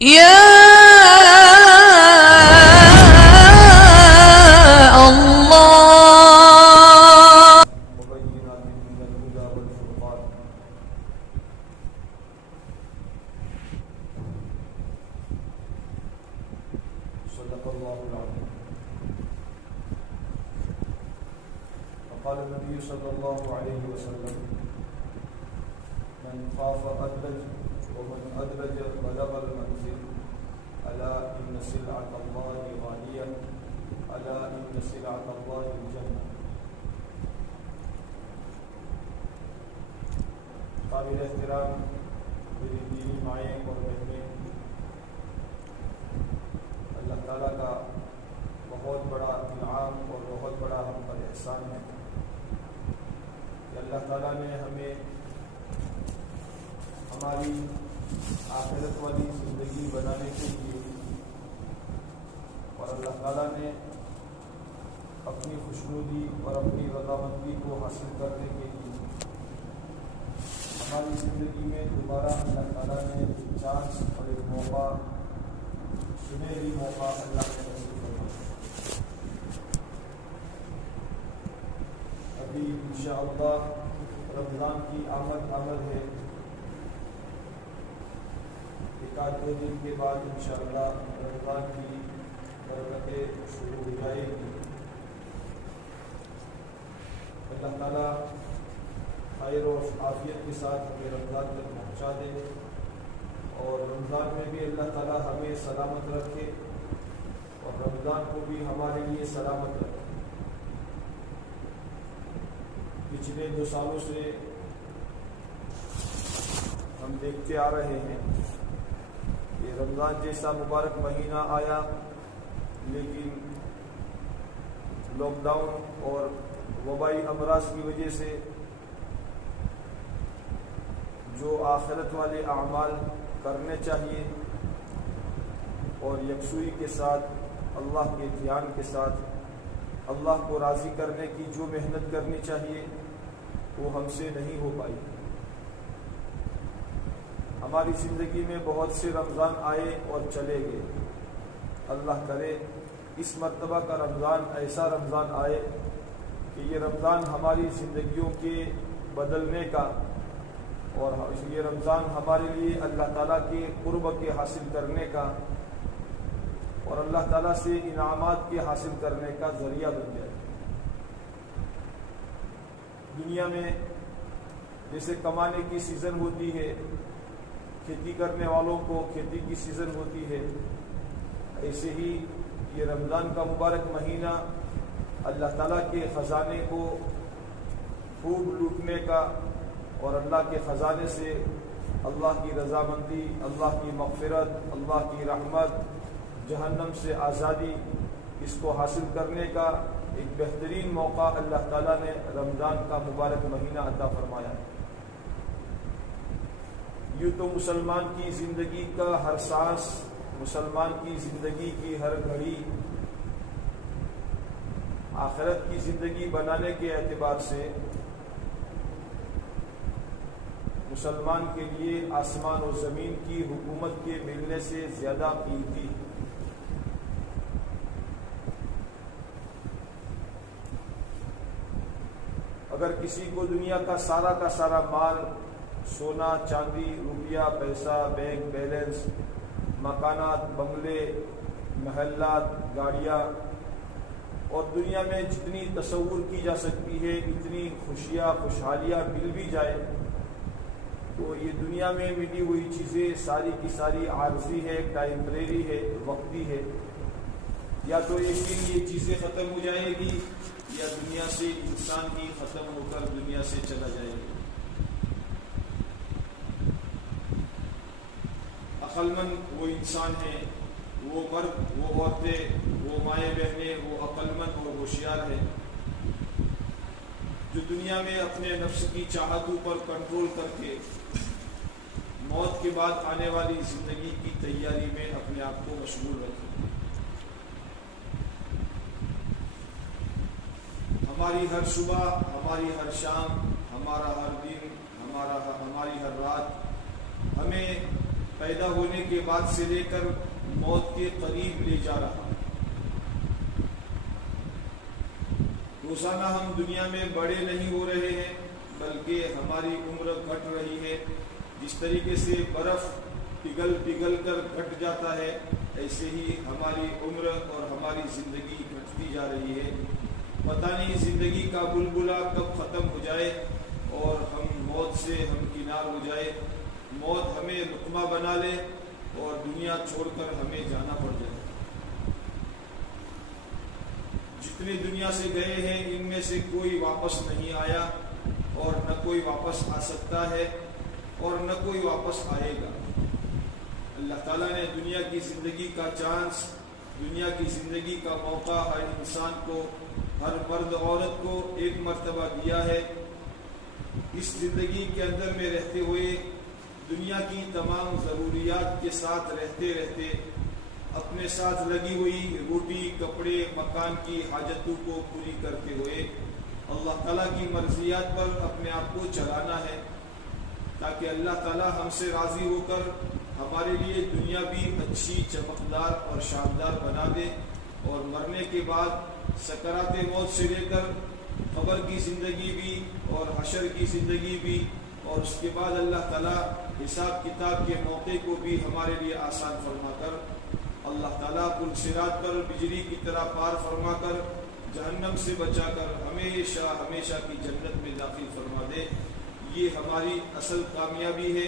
يا الله وبينات من الهدى والفرقان صدق الله العظيم. وقال النبي صلى الله عليه وسلم من خاف أدلج ومن أدلج بلغ المنزل ألا إن سلعة الله غالية ألا إن سلعة الله الجنة. قابل احترام میری دینی مائیں اور بہنیں، اللہ تعالیٰ کا بہت بڑا انعام اور بہت بڑا ہم پر احسان ہے کہ اللہ تعالیٰ نے ہمیں ہماری آخرت والی زندگی بنانے کے لیے اور اللہ تعالیٰ نے اپنی خوشنودی اور اپنی رضامندی کو حاصل کرنے کے لیے ہماری زندگی میں دوبارہ اللہ تعالیٰ نے ایک چانس اور ایک موقع، سنہری موقع اللہ نے نصیب فرمایا. ابھی انشاءاللہ رمضان کی آمد ہے. ایک آدھ دو دن کے بعد انشاءاللہ رمضان کی برکتیں شروع ہو جائے گی. اللہ تعالیٰ خیر و عافیت کے ساتھ ہمیں رمضان تک پہنچا دے اور رمضان میں بھی اللہ تعالیٰ ہمیں سلامت رکھے اور رمضان کو بھی ہمارے لیے سلامت رکھے. پچھلے 2 سالوں سے ہم دیکھتے آ رہے ہیں کہ رمضان جیسا مبارک مہینہ آیا لیکن لاک ڈاؤن اور وبائی امراض کی وجہ سے جو آخرت والے اعمال کرنے چاہیے اور یکسوئی کے ساتھ اللہ کے دھیان کے ساتھ اللہ کو راضی کرنے کی جو محنت کرنی چاہیے وہ ہم سے نہیں ہو پائی. ہماری زندگی میں بہت سے رمضان آئے اور چلے گئے. اللہ کرے اس مرتبہ کا رمضان ایسا رمضان آئے کہ یہ رمضان ہماری زندگیوں کے بدلنے کا اور یہ رمضان ہمارے لیے اللہ تعالیٰ کے قرب کے حاصل کرنے کا اور اللہ تعالیٰ سے انعامات کے حاصل کرنے کا ذریعہ بن جائے. دنیا میں جیسے کمانے کی سیزن ہوتی ہے، کھیتی کرنے والوں کو کھیتی کی سیزن ہوتی ہے، ایسے ہی یہ رمضان کا مبارک مہینہ اللہ تعالیٰ کے خزانے کو خوب لوٹنے کا اور اللہ کے خزانے سے اللہ کی رضامندی، اللہ کی مغفرت، اللہ کی رحمت، جہنم سے آزادی، اس کو حاصل کرنے کا ایک بہترین موقع اللہ تعالیٰ نے رمضان کا مبارک مہینہ عطا فرمایا. یوں تو مسلمان کی زندگی کا ہر سانس، مسلمان کی زندگی کی ہر گھڑی آخرت کی زندگی بنانے کے اعتبار سے مسلمان کے لیے آسمان و زمین کی حکومت کے ملنے سے زیادہ قیمتی ہے. اگر کسی کو دنیا کا سارا مال، سونا چاندی، روپیہ پیسہ، بینک بیلنس، مکانات، بنگلے، محلات، گاڑیاں اور دنیا میں جتنی تصور کی جا سکتی ہے اتنی خوشیاں خوشحالیاں مل بھی جائے تو یہ دنیا میں ملی ہوئی چیزیں ساری کی ساری عارضی ہے، ٹائمپریری ہے، وقتی ہے. یا تو ایک دن یہ چیزیں ختم ہو جائیں گی یا دنیا سے انسان ہی ختم ہو کر دنیا سے چلا جائے گا. عقل مند وہ انسان ہیں، وہ مرد، وہ عورتیں، وہ مائیں بہنیں، وہ عقل مند اور ہوشیار ہیں جو دنیا میں اپنے نفس کی چاہتوں پر کنٹرول کر کے موت کے بعد آنے والی زندگی کی تیاری میں اپنے آپ کو مشغول رکھیں. ہماری ہر صبح، ہماری ہر شام، ہمارا ہر دن، ہماری ہر رات ہمیں پیدا ہونے کے بعد سے لے کر موت کے قریب لے جا رہا ہے۔ روزانہ ہم دنیا میں بڑے نہیں ہو رہے ہیں بلکہ ہماری عمر گھٹ رہی ہے۔ جس طریقے سے برف پگھل پگھل کر گھٹ جاتا ہے، ایسے ہی ہماری عمر اور ہماری زندگی گھٹتی جا رہی ہے۔ پتہ نہیں زندگی کا بلبلہ کب ختم ہو جائے اور ہم موت سے ہمکنار ہو جائے، موت ہمیں رقبہ بنا لے اور دنیا چھوڑ کر ہمیں جانا پڑ جائے۔ جتنے دنیا سے گئے ہیں ان میں سے کوئی واپس نہیں آیا اور نہ کوئی واپس آ سکتا ہے اور نہ کوئی واپس آئے گا۔ اللہ تعالیٰ نے دنیا کی زندگی کا چانس، دنیا کی زندگی کا موقع ہر انسان کو، ہر مرد عورت کو ایک مرتبہ دیا ہے۔ اس زندگی کے اندر میں رہتے ہوئے دنیا کی تمام ضروریات کے ساتھ رہتے رہتے اپنے ساتھ لگی ہوئی روٹی، کپڑے، مکان کی حاجتوں کو پوری کرتے ہوئے اللہ تعالیٰ کی مرضیات پر اپنے آپ کو چلانا ہے، تاکہ اللہ تعالیٰ ہم سے راضی ہو کر ہمارے لیے دنیا بھی اچھی، چمکدار اور شاندار بنا دے، اور مرنے کے بعد سکرات موت سے لے کر قبر کی زندگی بھی اور حشر کی زندگی بھی، اور اس کے بعد اللہ تعالیٰ حساب کتاب کے موقع کو بھی ہمارے لیے آسان فرما کر، اللہ تعالیٰ پل صراط پر بجلی کی طرح پار فرما کر جہنم سے بچا کر ہمیشہ ہمیشہ کی جنت میں داخل فرما دے۔ یہ ہماری اصل کامیابی ہے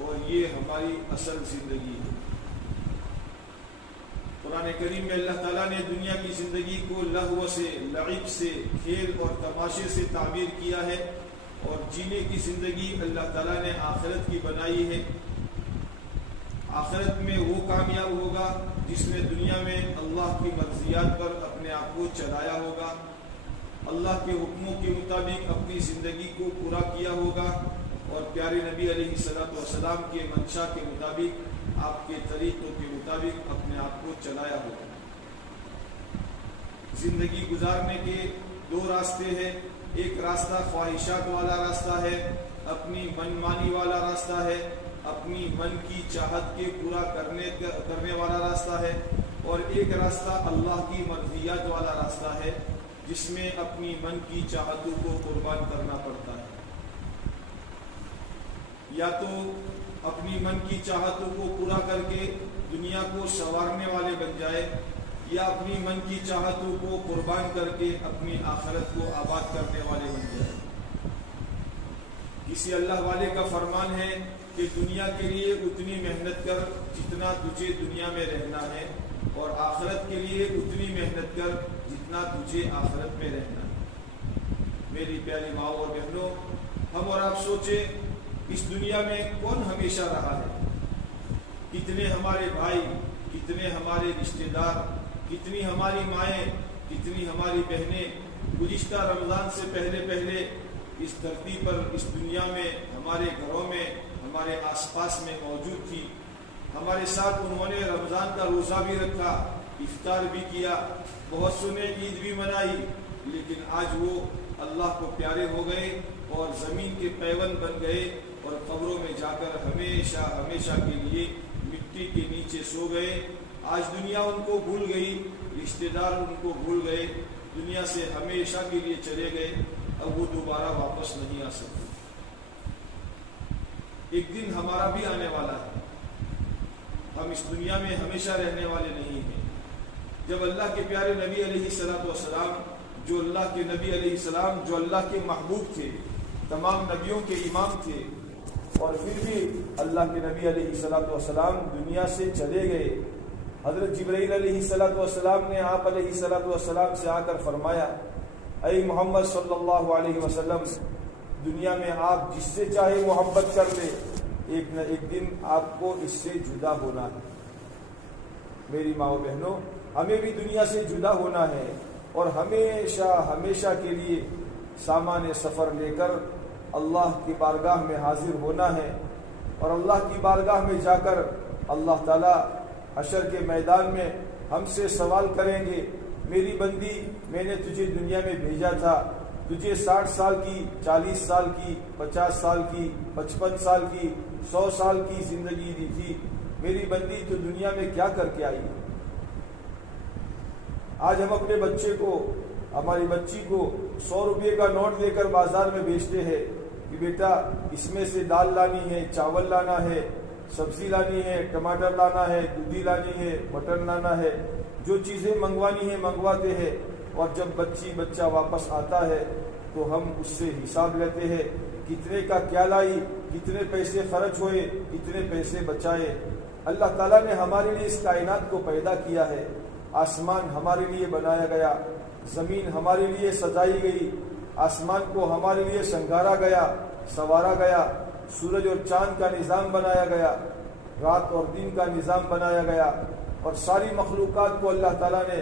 اور یہ ہماری اصل زندگی ہے۔ قرآن کریم میں اللہ تعالیٰ نے دنیا کی زندگی کو لہو سے، لعب سے، کھیل اور تماشے سے تعبیر کیا ہے، اور جینے کی زندگی اللہ تعالیٰ نے آخرت کی بنائی ہے۔ آخرت میں وہ کامیاب ہوگا جس نے دنیا میں اللہ کی مرضیات پر اپنے آپ کو چلایا ہوگا، اللہ کے حکموں کے مطابق اپنی زندگی کو پورا کیا ہوگا، اور پیارے نبی علیہ الصلوۃ والسلام کے منشا کے مطابق، آپ کے طریقوں کے مطابق اپنے آپ کو چلایا ہوگا۔ زندگی گزارنے کے دو راستے ہیں، ایک راستہ خواہشات والا راستہ ہے، اپنی من مانی والا راستہ ہے، اپنی من کی چاہت کے پورا کرنے والا راستہ ہے، اور ایک راستہ اللہ کی مرضیات والا راستہ ہے جس میں اپنی من کی چاہتوں کو قربان کرنا پڑتا ہے۔ یا تو اپنی من کی چاہتوں کو پورا کر کے دنیا کو سنوارنے والے بن جائے، یا اپنی من کی چاہتوں کو قربان کر کے اپنی آخرت کو آباد کرنے والے بن جائے۔ کسی اللہ والے کا فرمان ہے کہ دنیا کے لیے اتنی محنت کر جتنا تجھے دنیا میں رہنا ہے، اور آخرت کے لیے اتنی محنت کر جتنا تجھے آخرت میں رہنا ہے۔ میری پیاری ماں اور بہنوں، ہم اور آپ سوچیں اس دنیا میں کون ہمیشہ رہا ہے؟ کتنے ہمارے بھائی، کتنے ہمارے رشتہ دار، کتنی ہماری مائیں، کتنی ہماری بہنیں گزشتہ رمضان سے پہلے اس دھرتی پر، اس دنیا میں، ہمارے گھروں میں، ہمارے آس پاس میں موجود تھی۔ ہمارے ساتھ انہوں نے رمضان کا روزہ بھی رکھا، افطار بھی کیا، بہت سو نے عید بھی منائی، لیکن آج وہ اللہ کو پیارے ہو گئے اور زمین کے پیوند بن گئے، اور قبروں میں جا کر ہمیشہ ہمیشہ کے لیے مٹی کے نیچے سو گئے۔ آج دنیا ان کو بھول گئی، رشتہ دار ان کو بھول گئے، دنیا سے ہمیشہ کے لیے چلے گئے، اب وہ دوبارہ واپس نہیں آ سکتے۔ ایک دن ہمارا بھی آنے والا ہے، ہم اس دنیا میں ہمیشہ رہنے والے نہیں ہیں۔ جب اللہ کے پیارے نبی علیہ الصلوۃ والسلام، جو اللہ کے نبی علیہ السلام جو اللہ کے محبوب تھے، تمام نبیوں کے امام تھے، اور پھر بھی اللہ کے نبی علیہ الصلوۃ والسلام دنیا سے چلے گئے، حضرت جبرائیل علیہ الصلوۃ والسلام نے آپ علیہ الصلوۃ والسلام سے آ کر فرمایا، اے محمد صلی اللہ علیہ وسلم، دنیا میں آپ جس سے چاہے محبت کر لیں، ایک نہ ایک دن آپ کو اس سے جدا ہونا ہے۔ میری ماں و بہنوں، ہمیں بھی دنیا سے جدا ہونا ہے، اور ہمیشہ ہمیشہ کے لیے سامان سفر لے کر اللہ کی بارگاہ میں حاضر ہونا ہے، اور اللہ کی بارگاہ میں جا کر اللہ تعالیٰ حشر کے میدان میں ہم سے سوال کریں گے، میری بندی، میں نے تجھے دنیا میں بھیجا تھا، تجھے 60 سال کی، 40 سال کی، 50 سال کی، 55 سال کی، 100 سال کی زندگی دی تھی، میری بندی تو دنیا میں کیا کر کے آئی ہے؟ آج ہم اپنے بچے کو، ہماری بچی کو 100 روپے کا نوٹ لے کر بازار میں بیچتے ہیں کہ بیٹا اس میں سے دال لانی ہے، چاول لانا ہے، سبزی لانی ہے، ٹماٹر لانا ہے، دودھی لانی ہے، مٹن لانا ہے، جو چیزیں منگوانی ہے منگواتے ہیں، اور جب بچہ واپس آتا ہے تو ہم اس سے حساب لیتے ہیں کتنے کا کیا لائی، کتنے پیسے خرچ ہوئے، کتنے پیسے بچائے۔ اللہ تعالیٰ نے ہمارے لیے اس کائنات کو پیدا کیا ہے، آسمان ہمارے لیے بنایا گیا، زمین ہمارے لیے سجائی گئی، آسمان کو ہمارے لیے شنگارا گیا، سنوارا گیا، سورج اور چاند کا نظام بنایا گیا، رات اور دن کا نظام بنایا گیا، اور ساری مخلوقات کو اللہ تعالیٰ نے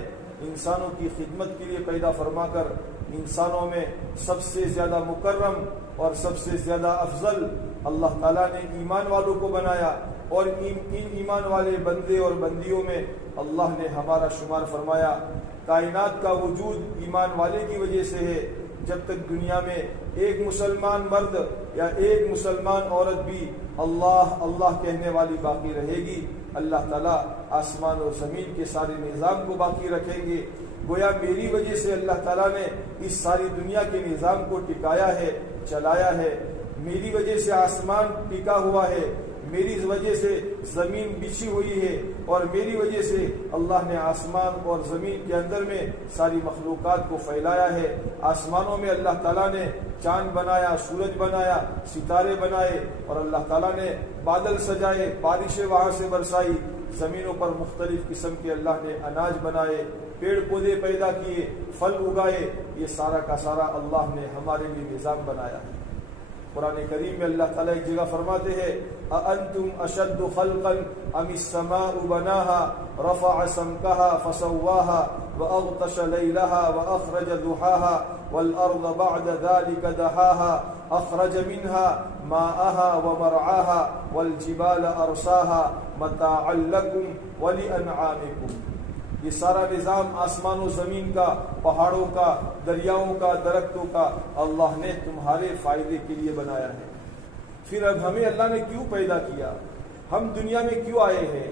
انسانوں کی خدمت کے لیے پیدا فرما کر انسانوں میں سب سے زیادہ مکرم اور سب سے زیادہ افضل اللہ تعالیٰ نے ایمان والوں کو بنایا، اور ان ایمان والے بندے اور بندیوں میں اللہ نے ہمارا شمار فرمایا۔ کائنات کا وجود ایمان والے کی وجہ سے ہے۔ جب تک دنیا میں ایک مسلمان مرد یا ایک مسلمان عورت بھی اللہ اللہ کہنے والی باقی رہے گی، اللہ تعالیٰ آسمان اور زمین کے سارے نظام کو باقی رکھیں گے۔ گویا میری وجہ سے اللہ تعالیٰ نے اس ساری دنیا کے نظام کو ٹکایا ہے، چلایا ہے۔ میری وجہ سے آسمان ٹکا ہوا ہے، میری وجہ سے زمین بچھی ہوئی ہے، اور میری وجہ سے اللہ نے آسمان اور زمین کے اندر میں ساری مخلوقات کو پھیلایا ہے۔ آسمانوں میں اللہ تعالیٰ نے چاند بنایا، سورج بنایا، ستارے بنائے، اور اللہ تعالیٰ نے بادل سجائے، بارشیں وہاں سے برسائی۔ زمینوں پر مختلف قسم کے اللہ نے اناج بنائے، پیڑ پودے پیدا کیے، پھل اگائے۔ یہ سارا کا سارا اللہ نے ہمارے لیے نظام بنایا ہے۔ قرآن کریم میں اللہ تعالیٰ ایک جگہ فرماتے ہیں أَأَنْتُمْ أَشَدُّ خَلْقًا أَمِ السَّمَاءُ بَنَاهَا رَفَعَ سَمْكَهَا فَسَوَّاهَا وَأَغْطَشَ لَيْلَهَا وَأَخْرَجَ ضُحَاهَا وَالْأَرْضَ بَعْدَ ذَلِكَ دَحَاهَا أَخْرَجَ مِنْهَا مَاءَهَا وَمَرْعَاهَا وَالْجِبَالَ أَرْسَاهَا مَتَاعًا لَكُمْ وَلِأَنْعَامِكُمْ۔ یہ سارا نظام آسمان و زمین کا، پہاڑوں کا، دریاؤں کا، درختوں کا اللہ نے تمہارے فائدے کے لیے بنایا ہے۔ پھر اب ہمیں اللہ نے کیوں پیدا کیا؟ ہم دنیا میں کیوں آئے ہیں؟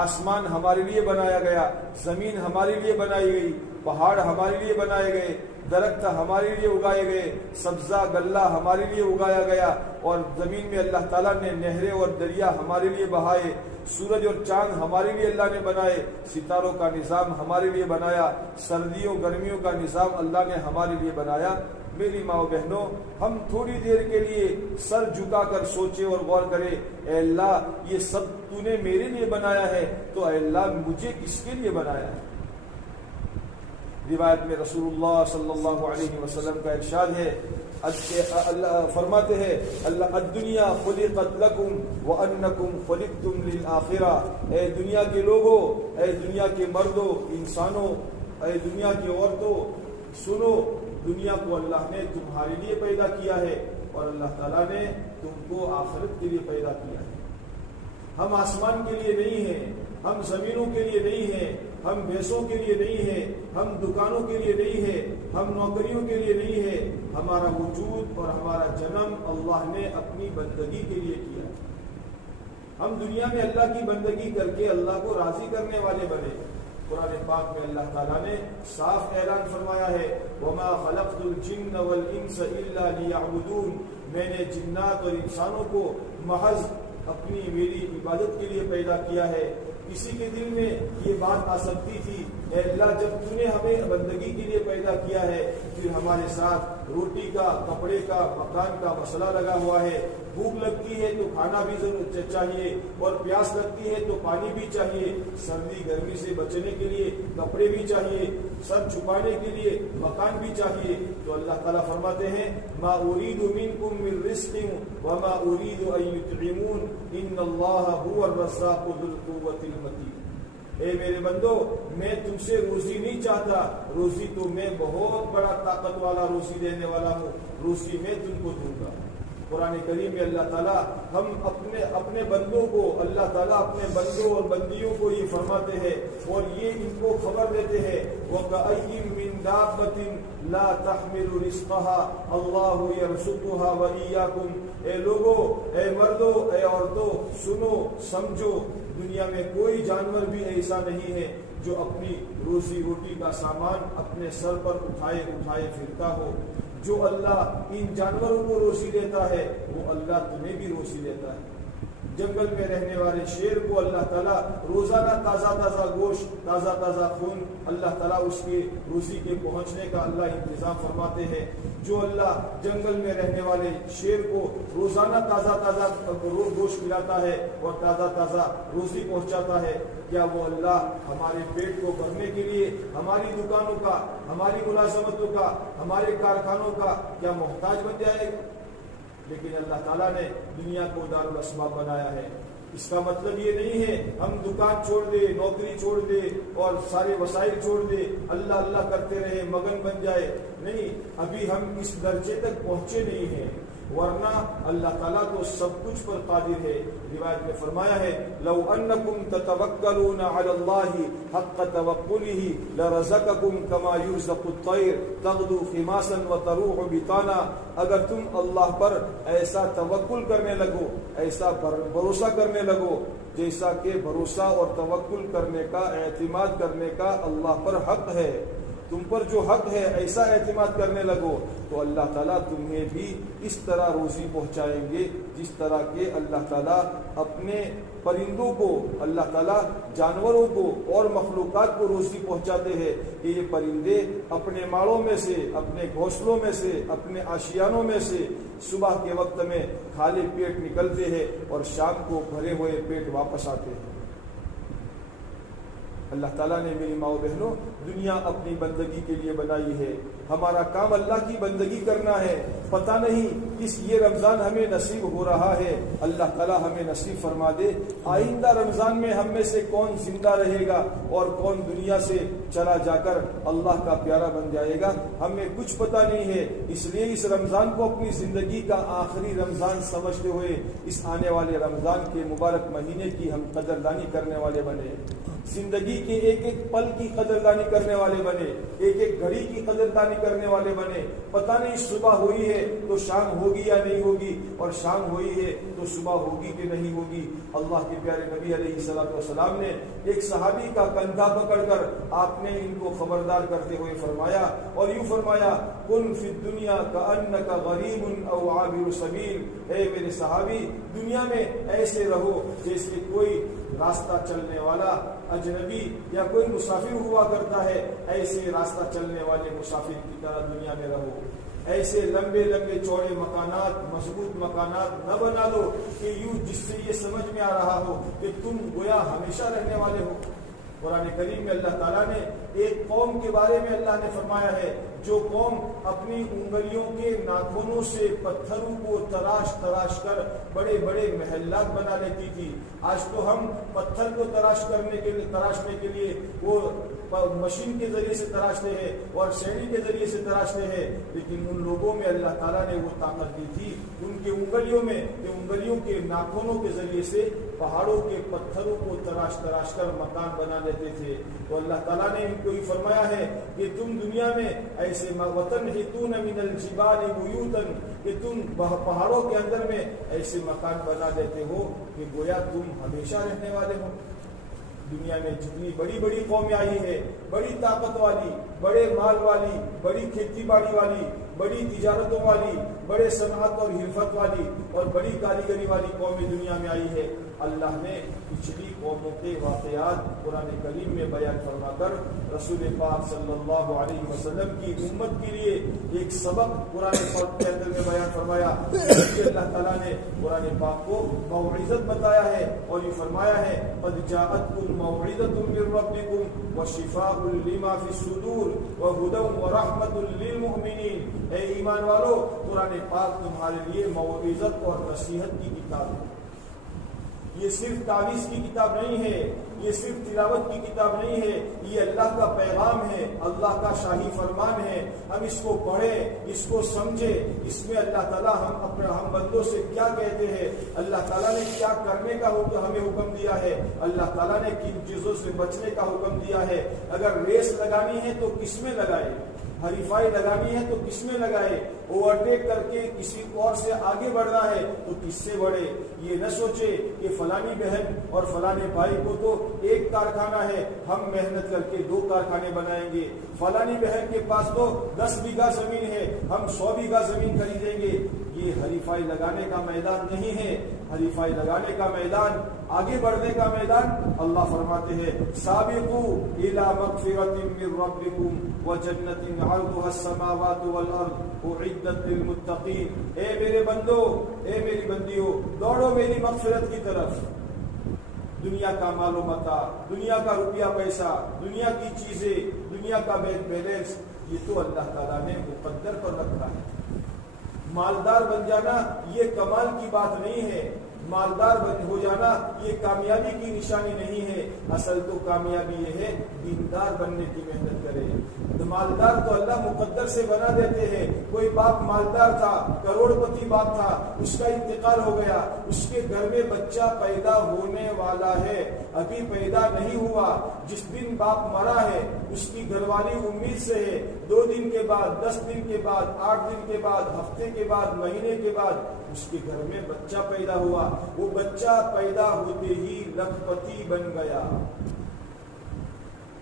آسمان ہمارے لیے بنایا گیا، زمین ہمارے لیے بنائی گئی، پہاڑ ہمارے لیے بنائے گئے، درخت ہمارے لیے اگائے گئے، سبزہ غلہ ہمارے لیے اگایا گیا، اور زمین میں اللہ تعالیٰ نے نہریں اور دریا ہمارے لیے بہائے، سورج اور چاند ہمارے لیے اللہ نے بنائے، ستاروں کا نظام ہمارے لیے بنایا، سردیوں گرمیوں کا نظام اللہ نے ہمارے لیے بنایا۔ میری ماں و بہنوں، ہم تھوڑی دیر کے لیے سر جھکا کر سوچیں اور غور کریں، اے اللہ یہ سب تو نے میرے لیے بنایا ہے، تو اے اللہ مجھے کس کے لیے بنایا ہے؟ روایت میں رسول اللہ صلی اللہ علیہ وسلم کا ارشاد ہے، اللہ فرماتے ہیں اللہ الدنیا خلقت لکم وانکم خلقتم للآخرہ۔ اے دنیا کے لوگوں، اے دنیا کے مردوں، انسانوں، اے دنیا کی عورتوں، سنو، دنیا کو اللہ نے تمہارے لیے پیدا کیا ہے، اور اللہ تعالیٰ نے تم کو آخرت کے لیے پیدا کیا ہے۔ ہم آسمان کے لیے نہیں ہیں، ہم زمینوں کے لیے نہیں ہیں، ہم بھینسوں کے لیے نہیں ہیں، ہم دکانوں کے لیے نہیں ہیں، ہم نوکریوں کے لیے نہیں ہیں۔ ہمارا وجود اور ہمارا جنم اللہ نے اپنی بندگی کے لیے کیا۔ ہم دنیا میں اللہ کی بندگی کر کے اللہ کو راضی کرنے والے بنے۔ قرآن پاک میں اللہ تعالیٰ نے صاف اعلان فرمایا ہے وَمَا خَلَقْتُ الْجِنَّ وَالْإِنسَ إِلَّا لِيَعْبُدُونَ۔ میں نے جنات اور انسانوں کو محض اپنی میری عبادت کے لیے پیدا کیا ہے۔ کسی کے دل میں یہ بات آ سکتی تھی، اے اللہ جب تو نے ہمیں بندگی کے لیے پیدا کیا ہے، پھر ہمارے ساتھ روٹی کا، کپڑے کا، مکان کا مسئلہ لگا ہوا ہے، بھوک لگتی ہے تو کھانا بھی ضرور چاہیے، اور پیاس لگتی ہے تو پانی بھی چاہیے، سردی گرمی سے بچنے کے لیے کپڑے بھی چاہیے، سر چھپانے کے لیے مکان بھی چاہیے۔ تو اللہ تعالیٰ فرماتے ہیں ما اريد منكم من رزق وما اريد ان يطعمون ان اللہ هو الرزاق ذو القوة المتین۔ اے میرے بندو، میں تم سے روزی نہیں چاہتا، روزی تو میں بہت بڑا طاقت والا روزی دینے والا ہوں، روزی میں تم کو دوں گا۔ قرآن کریم میں اللہ تعالیٰ ہم اپنے بندوں کو، اللہ تعالیٰ اپنے بندوں اور بندیوں کو یہ فرماتے ہیں اور یہ ان کو خبر دیتے ہیں وَكَأَيٍّ مِّن دَابَّةٍ لَا تَحْمِلُ رِزْقَهَا اللَّهُ يَرْزُقُهَا وَإِيَّاكُمْ۔ اے لوگوں، اے مردوں، اے عورتوں، سنو، سمجھو، دنیا میں کوئی جانور بھی ایسا نہیں ہے جو اپنی روزی روٹی کا سامان اپنے سر پر اٹھائے پھرتا ہو. جو اللہ ان جانوروں کو روزی دیتا ہے وہ اللہ تمہیں بھی روزی دیتا ہے. جنگل میں رہنے والے شیر کو اللہ تعالیٰ روزانہ تازہ گوشت، تازہ خون اللہ تعالیٰ اس کے روزی کے پہنچنے کا اللہ انتظام فرماتے ہیں. جو اللہ جنگل میں رہنے والے شیر کو روزانہ تازہ گوشت کھلاتا ہے اور تازہ روزی پہنچاتا ہے، کیا وہ اللہ ہمارے پیٹ کو بھرنے کے لیے ہماری دکانوں کا، ہماری ملازمتوں کا، ہمارے کارخانوں کا کیا محتاج بن جائے گا؟ لیکن اللہ تعالیٰ نے دنیا کو دارالاسباب بنایا ہے. اس کا مطلب یہ نہیں ہے ہم دکان چھوڑ دے، نوکری چھوڑ دے اور سارے وسائل چھوڑ دے، اللہ کرتے رہے، مگن بن جائے. نہیں، ابھی ہم اس درجے تک پہنچے نہیں ہیں، ورنہ اللہ تعالیٰ تو سب کچھ پر قادر ہے. روایت میں فرمایا ہے لو انکم تتوکلون علی اللہ حق توکلہ لرزقکم کما یرزق الطیر تغدو خماسا وتروح بطانا. اگر تم اللہ پر ایسا توکل کرنے لگو، ایسا بھروسہ کرنے لگو جیسا کہ بھروسہ اور توکل کرنے کا، اعتماد کرنے کا اللہ پر حق ہے، تم پر جو حق ہے ایسا اعتماد کرنے لگو تو اللہ تعالیٰ تمہیں بھی اس طرح روزی پہنچائیں گے جس طرح کہ اللہ تعالیٰ اپنے پرندوں کو، اللہ تعالیٰ جانوروں کو اور مخلوقات کو روزی پہنچاتے ہیں کہ یہ پرندے اپنے ماڑوں میں سے، اپنے گھونسلوں میں سے، اپنے آشیانوں میں سے صبح کے وقت میں خالی پیٹ نکلتے ہیں اور شام کو بھرے ہوئے پیٹ واپس آتے ہیں. اللہ تعالیٰ نے میری ماؤں بہنوں دنیا اپنی بندگی کے لیے بنائی ہے. ہمارا کام اللہ کی بندگی کرنا ہے. پتہ نہیں یہ رمضان ہمیں نصیب ہو رہا ہے، اللہ تعالیٰ ہمیں نصیب فرما دے. آئندہ رمضان میں ہم میں سے کون زندہ رہے گا اور کون دنیا سے چلا جا کر اللہ کا پیارا بن جائے گا، ہمیں کچھ پتہ نہیں ہے. اس لیے اس رمضان کو اپنی زندگی کا آخری رمضان سمجھتے ہوئے اس آنے والے رمضان کے مبارک مہینے کی ہم قدردانی کرنے والے بنے، زندگی کے ایک ایک پل کی قدردانی کرنے والے بنے، ایک ایک گھڑی کی قدردانی کرنے والے بنے. پتہ نہیں صبح ہوئی ہے تو شام ہوگی یا نہیں ہوگی، اور شام ہوئی ہے تو صبح ہوگی کہ نہیں ہوگی. اللہ کے پیارے نبی علیہ الصلوۃ والسلام نے ایک صحابی کا کندھا پکڑ کر آپ نے ان کو خبردار کرتے ہوئے فرمایا اور یوں فرمایا کن فی الدنیا کأنک غریب او عابر سبیل. اے میرے صحابی، دنیا میں ایسے رہو جیسے کوئی راستہ چلنے والا اجنبی یا کوئی مسافر ہوا کرتا ہے، ایسے راستہ چلنے والے مسافر کی طرح دنیا میں رہو. ایسے لمبے چوڑے مکانات، مضبوط مکانات نہ بنا دو کہ یوں جس سے یہ سمجھ میں آ رہا ہو کہ تم گویا ہمیشہ رہنے والے ہو. قرآن کریم میں اللہ تعالیٰ نے ایک قوم کے بارے میں اللہ نے فرمایا ہے جو قوم اپنی انگلیوں کے ناخنوں سے پتھروں کو تراش کر بڑے بڑے محلات بنا لیتی تھی. آج تو ہم پتھر کو تراشنے کے لیے وہ مشین کے ذریعے سے تراشتے ہیں اور سینی کے ذریعے سے تراشتے ہیں، لیکن ان لوگوں میں اللہ تعالیٰ نے وہ طاقت دی تھی ان کے انگلیوں میں کہ انگلیوں کے ناخنوں کے ذریعے سے پہاڑوں کے پتھروں کو تراش کر مکان بنا لیتے تھے. تو اللہ تعالیٰ نے ان کو یہ فرمایا ہے کہ تم دنیا میں ایسے وَتَنْحِتُونَ مِنَ الْجِبَالِ بُيُوتًا کہ تم پہاڑوں کے اندر میں ایسے مکان بنا دیتے ہو کہ گویا تم ہمیشہ رہنے والے ہو. دنیا میں جتنی بڑی بڑی قومیں آئی ہے، بڑی طاقت والی، بڑے مال والی، بڑی کھیتی باڑی والی، بڑی تجارتوں والی، بڑے صنعت اور حرفت والی اور بڑی کاریگری والی قومیں دنیا میں آئی ہے، اللہ نے پچھلی قوموں کے واقعات قرآن کریم میں بیان فرما کر رسول پاک صلی اللہ علیہ وسلم کی امت کے لیے ایک سبق قرآن پاک کے اندر میں بیان فرمایا. اللہ تعالیٰ نے قرآن پاک کو موعظت بتایا ہے اور یہ فرمایا ہے قد جاءتکم موعظۃ من ربکم وشفاء لما فی الصدور وہدی ورحمۃ للمؤمنین. اے ایمان والو، قرآن پاک تمہارے لیے موعظت اور نصیحت کی کتاب ہے. یہ صرف تعویذ کی کتاب نہیں ہے، یہ صرف تلاوت کی کتاب نہیں ہے، یہ اللہ کا پیغام ہے، اللہ کا شاہی فرمان ہے. ہم اس کو پڑھیں، اس کو سمجھیں. اس میں اللہ تعالیٰ ہم بندوں سے کیا کہتے ہیں، اللہ تعالیٰ نے کیا کرنے کا ہمیں حکم دیا ہے، اللہ تعالیٰ نے کن چیزوں سے بچنے کا حکم دیا ہے. اگر ریس لگانی ہے تو کس میں لگائے، حریفائی لگانی ہے تو کس میں لگائے، اوورٹیک کر کے کسی اور سے آگے بڑھنا ہے تو کس سے بڑھے. یہ نہ سوچے کہ فلانی بہن اور فلانے بھائی کو تو ایک کارخانہ ہے، ہم محنت کر کے 2 کارخانے بنائیں گے. فلانی بہن کے پاس تو 10 بیگھہ زمین ہے، ہم 100 بیگھہ زمین خریدیں گے. یہ حریفائی لگانے کا میدان نہیں ہے. حریفائی لگانے کا میدان، آگے بڑھنے کا میدان، اللہ فرماتے ہیں سابقوا الی مغفرۃ من ربکم وجنۃ عرضها السماوات والارض اعدت للمتقین. اے میرے بندو، اے میری بندیوں، دوڑو میری مغفرت کی طرف. دنیا کا مال و متاع، دنیا کا روپیہ پیسہ، دنیا کی چیزیں، دنیا کا بینک بیلنس، یہ تو اللہ تعالیٰ نے مقدر پر رکھا ہے. مالدار بن جانا یہ کمال کی بات نہیں ہے. مالدار ہو جانا یہ کامیابی کی نشانی نہیں ہے. اصل تو کامیابی یہ ہے دیندار بننے کی محنت کرے. مالدار تو اللہ مقدر سے بنا دیتے ہیں. کوئی باپ مالدار تھا، کروڑ پتی باپ تھا، اس کا انتقال ہو گیا، اس کے گھر میں بچہ پیدا ہونے والا ہے، ابھی پیدا نہیں ہوا. جس دن باپ مرا ہے اس کی گھر والی امید سے ہے 2 دن کے بعد، 10 دن کے بعد، 8 دن کے بعد، ہفتے کے بعد، مہینے کے بعد اس کے گھر میں بچہ پیدا ہوا. وہ بچہ پیدا ہوتے ہی لکھپتی بن گیا.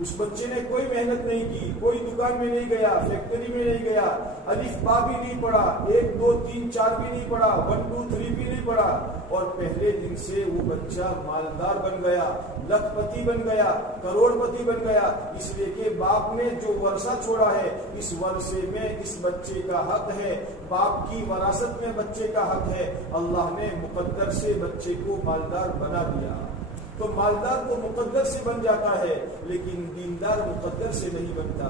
اس بچے نے کوئی محنت نہیں کی، کوئی دکان میں نہیں گیا، فیکٹری میں نہیں گیا، الف با بھی نہیں پڑھا، 1 2 3 4 بھی نہیں پڑھا، 1 2 3 بھی نہیں پڑھا، اور پہلے دن سے وہ بچہ مالدار بن گیا، لکھپتی بن گیا، کروڑ پتی بن گیا. اس لیے کہ باپ نے جو ورثہ چھوڑا ہے اس ورثے میں اس بچے کا حق ہے. باپ کی وراثت میں بچے کا حق ہے. اللہ نے مقدر سے بچے کو مالدار بنا دیا. تو مالدار تو مقدر سے بن جاتا ہے، لیکن دیندار مقدر سے نہیں بنتا.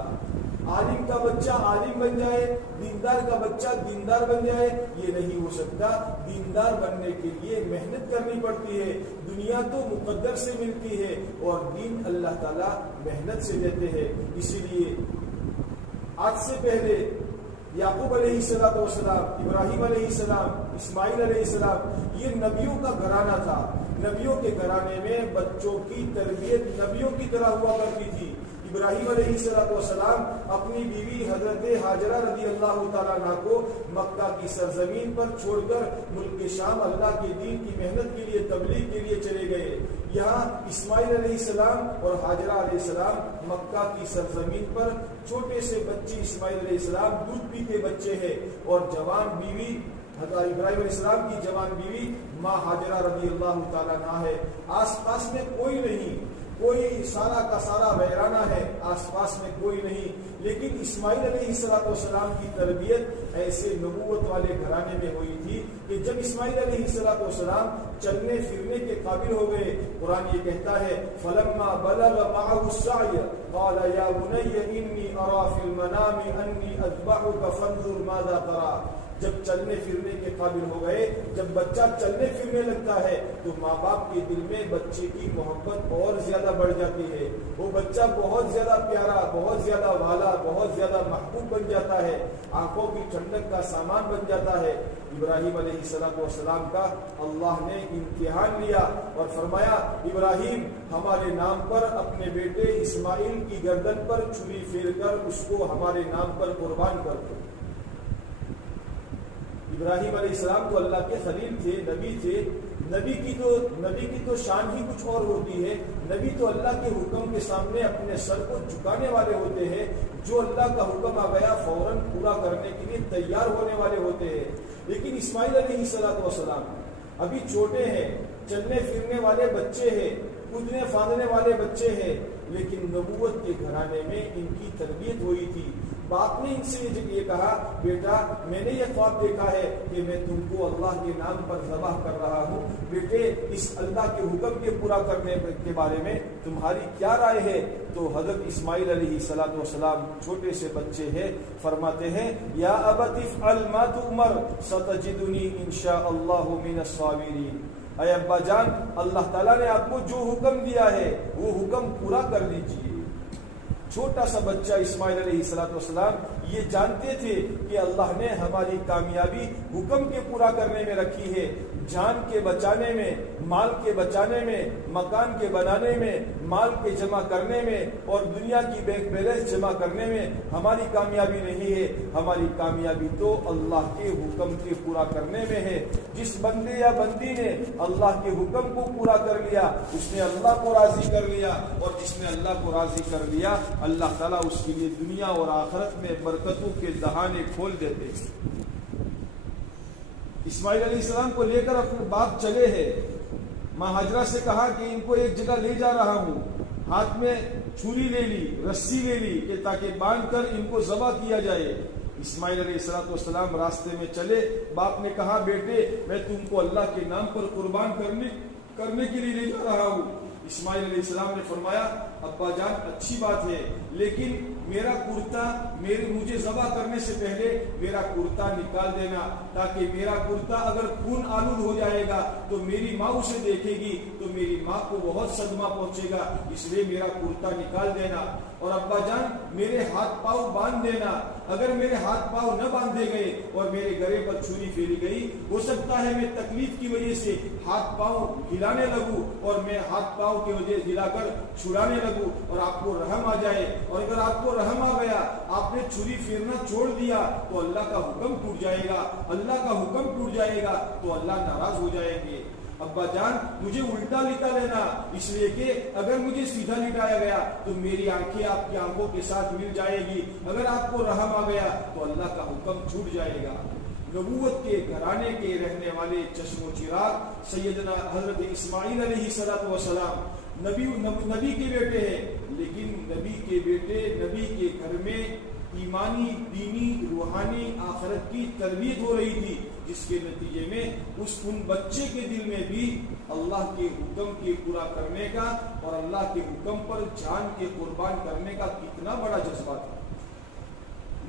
عالم کا بچہ عالم بن جائے، دیندار کا بچہ دیندار بن جائے، یہ نہیں ہو سکتا. دیندار بننے کے لیے محنت کرنی پڑتی ہے. دنیا تو مقدر سے ملتی ہے اور دین اللہ تعالیٰ محنت سے دیتے ہیں. اسی لیے آج سے پہلے یعقوب علیہ السلام، ابراہیم علیہ السلام، اسماعیل علیہ السلام، یہ نبیوں کا گھرانہ تھا. نبیوں کے گھرانے میں بچوں کی تربیت نبیوں کی طرح ہوا کرتی تھی. ابراہیم علیہ السلام اپنی بیوی حضرت ہاجرہ رضی اللہ تعالیٰ عنہ کو مکہ کی سرزمین پر چھوڑ کر ملک شام اللہ کے دین کی محنت کے لیے، تبلیغ کے لیے چلے گئے. یہاں اسماعیل علیہ السلام اور ہاجرہ علیہ السلام مکہ کی سرزمین پر چھوٹے سے بچے، اسماعیل علیہ السلام دودھ پیتے بچے ہیں، اور جوان بیوی حضرت ابراہیم علیہ السلام کی جوان بیوی ماں ہاجرہ رضی اللہ تعالیٰ عنہ ہے. آس پاس میں کوئی نہیں، کوئی سارا کا سارا ویرانہ ہے، آس پاس میں کوئی نہیں. لیکن اسماعیل علیہ السلام کی تربیت ایسے نبوت والے گھرانے میں ہوئی تھی کہ جب اسماعیل علیہ السلام چلنے پھرنے کے قابل ہو گئے، قرآن یہ کہتا ہے فَلَمَّا بَلَغَ مَعَهُ السَّعْيَ قَالَ يَا بُنَيَّ إِنِّي أَرَىٰ فِي الْمَنَامِ أَنِّي أَذْبَحُكَ فَانظُرْ مَاذَا تَرَىٰ. جب چلنے پھرنے کے قابل ہو گئے، جب بچہ چلنے پھرنے لگتا ہے تو ماں باپ کے دل میں بچے کی محبت اور زیادہ بڑھ جاتی ہے. وہ بچہ بہت زیادہ پیارا، بہت زیادہ والا، بہت زیادہ محبوب بن جاتا ہے، آنکھوں کی ٹھنڈک کا سامان بن جاتا ہے. ابراہیم علیہ السلام کا اللہ نے امتحان لیا اور فرمایا ابراہیم ہمارے نام پر اپنے بیٹے اسماعیل کی گردن پر چھری پھیر کر اس کو ہمارے نام پر قربان کر دو. ابراہیم علیہ السلام تو اللہ کے خلیل تھے، نبی تھے. نبی کی تو شان ہی کچھ اور ہوتی ہے. نبی تو اللہ کے حکم کے سامنے اپنے سر کو جھکانے والے ہوتے ہیں. جو اللہ کا حکم آ گیا فوراً پورا کرنے کے لیے تیار ہونے والے ہوتے ہیں. لیکن اسماعیل علیہ السلام ابھی چھوٹے ہیں، چلنے پھرنے والے بچے ہیں، کودنے پھاندنے والے بچے ہیں، لیکن نبوت کے گھرانے میں ان کی تربیت ہوئی تھی. باپ نے ان سے یہ کہا بیٹا میں نے یہ خواب دیکھا ہے کہ میں تم کو اللہ کے نام پر ذبح کر رہا ہوں. بیٹے اس اللہ کے حکم کے پورا کرنے کے بارے میں تمہاری کیا رائے ہے؟ تو حضرت اسماعیل علیہ السلام چھوٹے سے بچے ہیں، فرماتے ہیں یا ابت افعل ما تؤمر ستجدنی انشاء اللہ من الصابرین. اے ابا جان، اللہ تعالیٰ نے آپ کو جو حکم دیا ہے وہ حکم پورا کر لیجیے. چھوٹا سا بچہ اسماعیل علیہ السلام یہ جانتے تھے کہ اللہ نے ہماری کامیابی حکم کے پورا کرنے میں رکھی ہے. جان کے بچانے میں، مال کے بچانے میں، مکان کے بنانے میں، مال کے جمع کرنے میں اور دنیا کی بینک بیلنس جمع کرنے میں ہماری کامیابی نہیں ہے. ہماری کامیابی تو اللہ کے حکم کے پورا کرنے میں ہے. جس بندے یا بندی نے اللہ کے حکم کو پورا کر لیا اس نے اللہ کو راضی کر لیا، اور جس نے اللہ کو راضی کر لیا اللہ تعالیٰ اس کے لیے دنیا اور آخرت میں برکتوں کے دہانے کھول دیتے ہیں. اسماعیل علیہ السلام کو لے کر اپنے باپ چلے ہیں. ماں ہاجرہ سے کہا کہ ان کو ایک جگہ لے جا رہا ہوں. ہاتھ میں چھری لے لی، رسی لے لی کہ تاکہ باندھ کر ان کو ذبح کیا جائے. اسماعیل علیہ السلام راستے میں چلے. باپ نے کہا بیٹے میں تم کو اللہ کے نام پر قربان کرنے کے لیے لے جا رہا ہوں. اسماعیل علیہ السلام نے فرمایا ابا جان اچھی بات ہے، لیکن میرا کرتا مجھے ذبح کرنے سے پہلے میرا کرتا نکال دینا، تاکہ میرا کرتا اگر خون آلود ہو جائے گا تو میری ماں اسے دیکھے گی تو میری ماں کو بہت صدمہ پہنچے گا، اس لیے میرا کرتا نکال دینا. اور ابا جان میرے ہاتھ پاؤں باندھ دینا. اگر میرے ہاتھ پاؤں نہ باندھے گئے اور میرے گلے پر چھری پھیری گئی، ہو سکتا ہے میں تکلیف کی وجہ سے ہاتھ پاؤں ہلانے لگوں اور میں ہاتھ پاؤں کی وجہ ہلا کر چھڑانے لگوں اور آپ کو رحم آ جائے. اور اگر آپ کو رحم آ گیا، آپ نے چھری پھیرنا چھوڑ دیا تو اللہ کا حکم ٹوٹ جائے گا. اللہ کا حکم ٹوٹ جائے گا تو اللہ ناراض ہو جائیں گے. ابا جان مجھے الٹا لٹا لینا، اس لیے کہ اگر مجھے سیدھا لٹایا گیا تو میری آنکھیں آپ کی آنکھوں کے ساتھ مل جائے گی. اگر آپ کو رحم آ گیا تو اللہ کا حکم چھوٹ جائے گا. نبوت کے گھرانے کے رہنے والے چشم و چراغ سیدنا حضرت اسماعیل علیہ السلام نبی کے بیٹے ہیں، لیکن نبی کے بیٹے نبی کے گھر میں ایمانی، دینی، روحانی، آخرت کی تربیت ہو رہی تھی، جس کے نتیجے میں ان بچے کے دل میں بھی اللہ کے حکم کے پورا کرنے کا اور اللہ کے حکم پر جان کے قربان کرنے کا کتنا بڑا جذبہ تھا.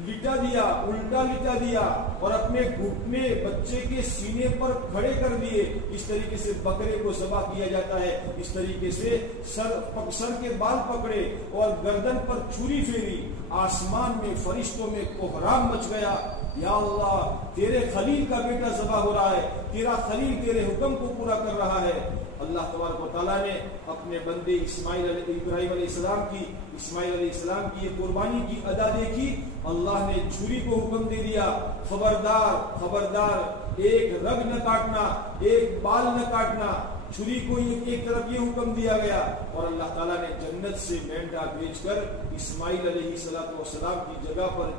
لٹا دیا، الٹا لٹا دیا اور اپنے گھٹنے بچے کے سینے پر کھڑے کر دیے. اس طریقے سے بکرے کو ذبح کیا جاتا ہے. اس طریقے سے سر کے بال پکڑے اور گردن پر چھری پھیری. آسمان میں فرشتوں میں کوہرام مچ گیا. یا اللہ تیرے خلیل کا بیٹا ذبح ہو رہا ہے، تیرا خلیل تیرے حکم کو پورا کر رہا ہے. اللہ تبارک و تعالیٰ نے اپنے بندے ابراہیم علیہ السلام کی یہ قربانی کی ادا دیکھی. اللہ نے چھری کو حکم دے دیا خبردار ایک رگ نہ کاٹنا، ایک بال نہ کاٹنا. چھری کو ایک طرف یہ حکم دیا گیا اور اللہ تعالیٰ نے جنت سے مینڈا بھیج کر اسماعیل علیہ السلام کی جگہ پر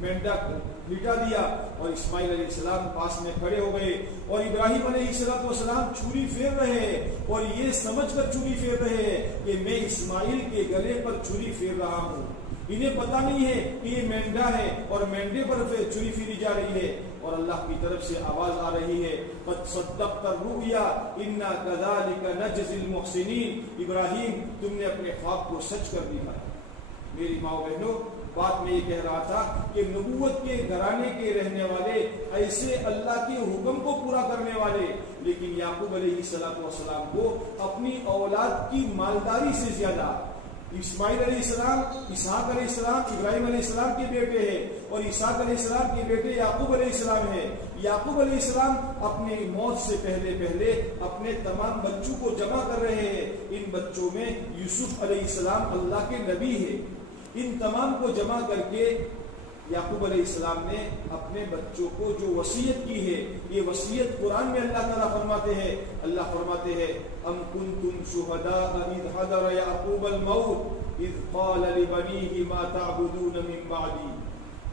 مینڈا لٹا دیا اور اسماعیل علیہ السلام پاس میں کھڑے ہو گئے اور ابراہیم علیہ السلام چھری پھیر رہے ہیں اور یہ سمجھ کر چھری پھیر رہے ہیں کہ میں اسماعیل کے گلے پر چھری پھیر رہا ہوں. انہیں پتا نہیں ہے کہ یہ مینڈا ہے اور مینڈے پر چھری پھیری جا رہی ہے اور اللہ کی طرف سے آواز آ رہی ہے قد صدقت الرؤیا انا كذلك نجزي المحسنین. ابراہیم تم نے اپنے خواب کو سچ کر دیا. میری ماں بہنوں بات میں یہ کہہ رہا تھا کہ نبوت کے گھرانے کے رہنے والے ایسے اللہ کے حکم کو پورا کرنے والے، لیکن یعقوب علیہ السلام کو اپنی اولاد کی مالداری سے زیادہ اسماعیل علیہ السلام، اسحاق علیہ السلام ابراہیم علیہ السلام کے بیٹے ہیں اور اسحاق علیہ السلام کے بیٹے یعقوب علیہ السلام ہیں. یعقوب علیہ السلام اپنی موت سے پہلے اپنے تمام بچوں کو جمع کر رہے ہیں. ان بچوں میں یوسف علیہ السلام اللہ کے نبی ہے. ان تمام کو جمع کر کے یعقوب علیہ السلام نے اپنے بچوں کو جو وصیت کی ہے، یہ وصیت قرآن میں اللہ تعالیٰ فرماتے ہیں ام کنتم شہداء اذ حضر یعقوب الموت اذ قال لبنیہ ما تعبدون من بعدی.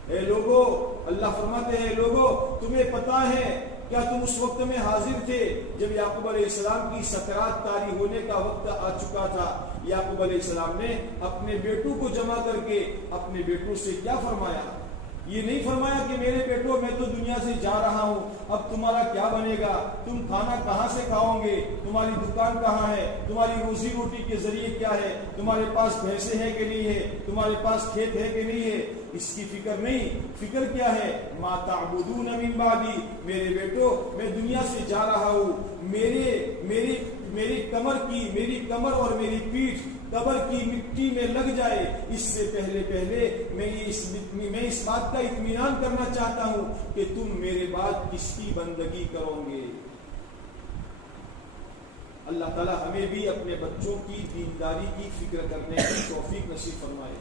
اے لوگو، اللہ فرماتے ہیں لوگو تمہیں پتا ہے کیا تم اس وقت میں حاضر تھے جب یعقوب علیہ السلام کی سکرات طاری ہونے کا وقت آ چکا تھا. یعقوب علیہ السلام نے اپنے بیٹوں کو جمع کر کے اپنے بیٹوں سے کیا فرمایا؟ یہ نہیں فرمایا کہ میرے بیٹوں میں تو دنیا سے جا رہا ہوں، اب تمہارا کیا بنے گا، تم کھانا کہاں سے کھاؤ گے، تمہاری دکان کہاں ہے، تمہاری روزی روٹی کے ذریعے کیا ہے، تمہارے پاس بھینسیں ہے کہ نہیں ہے، تمہارے پاس کھیت ہے کہ نہیں ہے. اس کی فکر نہیں. فکر کیا ہے؟ ما تعبدون من بعدی. میرے بیٹو میں دنیا سے جا رہا ہوں، میری کمر اور میری پیٹھ قبر کی مٹی میں لگ جائے اس سے پہلے میں اس بات کا اطمینان کرنا چاہتا ہوں کہ تم میرے بعد کس کی بندگی کرو گے. اللہ تعالیٰ ہمیں بھی اپنے بچوں کی دینداری کی فکر کرنے کی توفیق نصیب فرمائے۔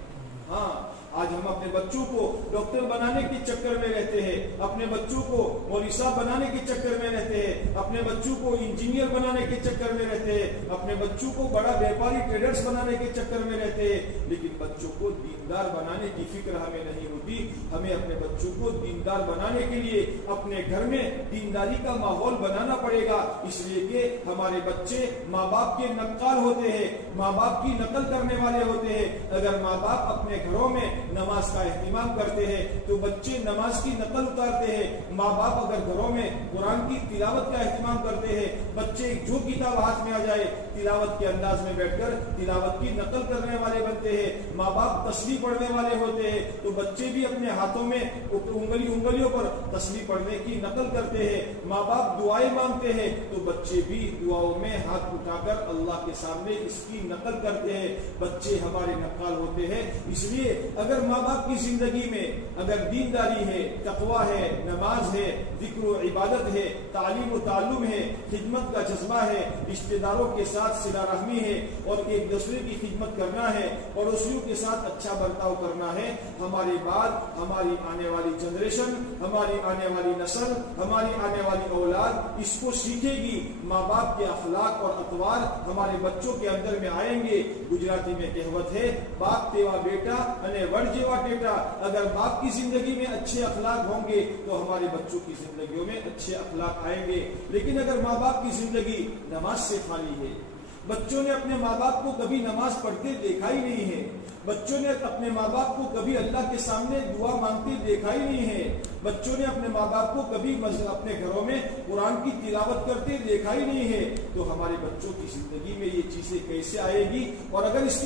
ہاں، آج ہم اپنے بچوں کو ڈاکٹر بنانے کے چکر میں رہتے ہیں، اپنے بچوں کو مولوی صاحب بنانے کے چکر میں رہتے ہیں، اپنے بچوں کو انجینئر بنانے کے چکر میں رہتے ہیں، اپنے بچوں کو بڑا بیپاری ٹریڈرز بنانے کے چکر میں رہتے ہیں، لیکن بچوں کو دیندار بنانے کی فکر ہمیں نہیں ہوتی۔ ہمیں اپنے بچوں کو دیندار بنانے کے لیے اپنے گھر میں دینداری کا ماحول بنانا پڑے گا، اس لیے کہ ہمارے بچے ماں باپ کے نقال ہوتے ہیں، ماں باپ کی نقل کرنے والے ہوتے ہیں۔ اگر ماں باپ اپنے گھروں میں نماز کا اہتمام کرتے ہیں تو بچے نماز کی نقل اتارتے ہیں۔ ماں باپ اگر گھروں میں قرآن کی تلاوت کا اہتمام کرتے ہیں، بچے جو کتاب ہاتھ میں آ جائے تلاوت کے انداز میں بیٹھ کر تلاوت کی نقل کرنے والے بنتے ہیں۔ ماں باپ تسبیح پڑھنے والے ہوتے ہیں تو بچے بھی اپنے ہاتھوں میں انگلیوں پر تسبیح پڑھنے کی نقل کرتے ہیں۔ ماں باپ دعائیں مانگتے ہیں تو بچے بھی دعاؤں میں ہاتھ اٹھا کر اللہ کے سامنے اس کی نقل کرتے ہیں۔ بچے ہمارے نقال ہوتے ہیں۔ اس لیے اگر ماں باپ کی زندگی میں اگر دینداری ہے، تقویٰ ہے، نماز ہے، ذکر و عبادت ہے، تعلیم و تعلم ہے، خدمت کا جذبہ ہے، رشتہ داروں کے ساتھ صلہ رحمی ہے اور ایک دوسرے کی خدمت کرنا ہے، پڑوسیوں کے ساتھ اچھا برتاؤ کرنا ہے، ہمارے بعد ہماری آنے والی جنریشن، ہماری آنے والی نسل، ہماری آنے والی اولاد اس کو سیکھے گی۔ ماں باپ کے اخلاق اور اطوار ہمارے بچوں کے اندر میں آئیں گے۔ گجراتی میں کہوت ہے، باپ تیوا بیٹا انے وڑ جیوا ٹیٹا۔ اگر باپ کی زندگی میں اچھے اخلاق ہوں گے تو ہمارے بچوں کی زندگیوں میں اچھے اخلاق آئیں گے۔ لیکن اگر ماں باپ کی زندگی نماز سے خالی ہے، بچوں نے اپنے ماں باپ کو کبھی نماز پڑھتے دیکھا ہی نہیں ہے، بچوں نے اپنے ماں باپ کو کبھی اللہ کے سامنے دعا مانگتے دیکھا ہی نہیں ہے، بچوں نے اپنے ماں باپ کو کبھی اپنے گھروں میں قرآن کی تلاوت کرتے دیکھا ہی نہیں ہے، تو ہمارے بچوں کی زندگی میں یہ چیزیں کیسے آئے گی؟ اور اگر اس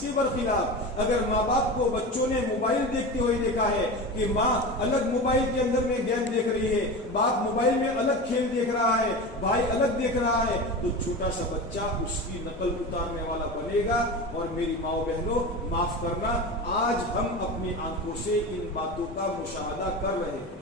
کے برخلاف اگر ماں باپ کو بچوں نے موبائل دیکھتے ہوئے دیکھا ہے کہ ماں الگ موبائل کے اندر میں گیم دیکھ رہی ہے، باپ موبائل میں الگ کھیل دیکھ رہا ہے، بھائی الگ دیکھ رہا ہے، تو چھوٹا سا بچہ اس کی نقل اتارنے والا بنے گا۔ اور میری ماؤں بہنوں، معاف کرنا، آج ہم اپنی آنکھوں سے ان باتوں کا مشاہدہ کر رہے ہیں۔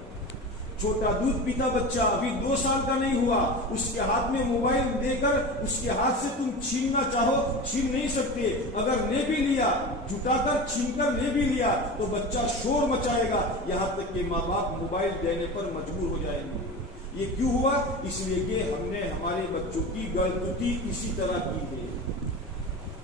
چھوٹا دودھ پیتا بچہ ابھی 2 سال کا نہیں ہوا، اس کے ہاتھ میں موبائل دے کر اس کے ہاتھ سے تم چھیننا چاہو چھین نہیں سکتے۔ اگر لے بھی لیا، جھٹا کر چھین کر لے بھی لیا تو بچہ شور مچائے گا، یہاں تک کہ ماں باپ موبائل دینے پر مجبور ہو جائیں گے۔ یہ کیوں ہوا؟ اس لیے کہ ہم نے ہمارے بچوں کی گڑبڑی اسی طرح کی ہے۔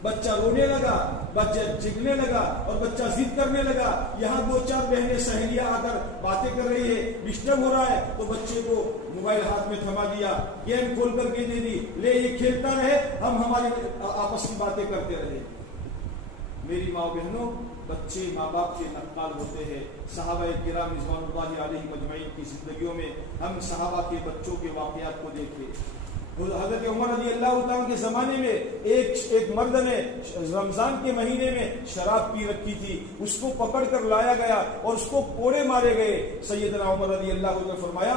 بچہ رونے لگا، بچہ چیخنے لگا اور بچہ ضد کرنے لگا، یہاں 2-4 بہنیں سہیلیاں آ کر باتیں کر رہی ہے، ڈسٹرب ہو رہا ہے تو بچے کو موبائل ہاتھ میں تھما دیا، گیم کھول کر کے دے دی، لے یہ کھیلتا رہے، ہم ہماری آپس کی باتیں کرتے رہے۔ میری ماں بہنوں، بچے ماں باپ کے نقال ہوتے ہیں۔ صحابہ کرام رضوان اللہ علیہ مجمعین کی زندگیوں میں ہم صحابہ کے بچوں کے واقعات کو دیکھیں۔ حضرت عمر رضی اللہ عنہ کے زمانے میں ایک مرد نے رمضان کے مہینے میں شراب پی رکھی تھی، اس کو پکڑ کر لایا گیا اور اس کو کوڑے مارے گئے۔ سیدنا عمر رضی اللہ عنہ نے فرمایا،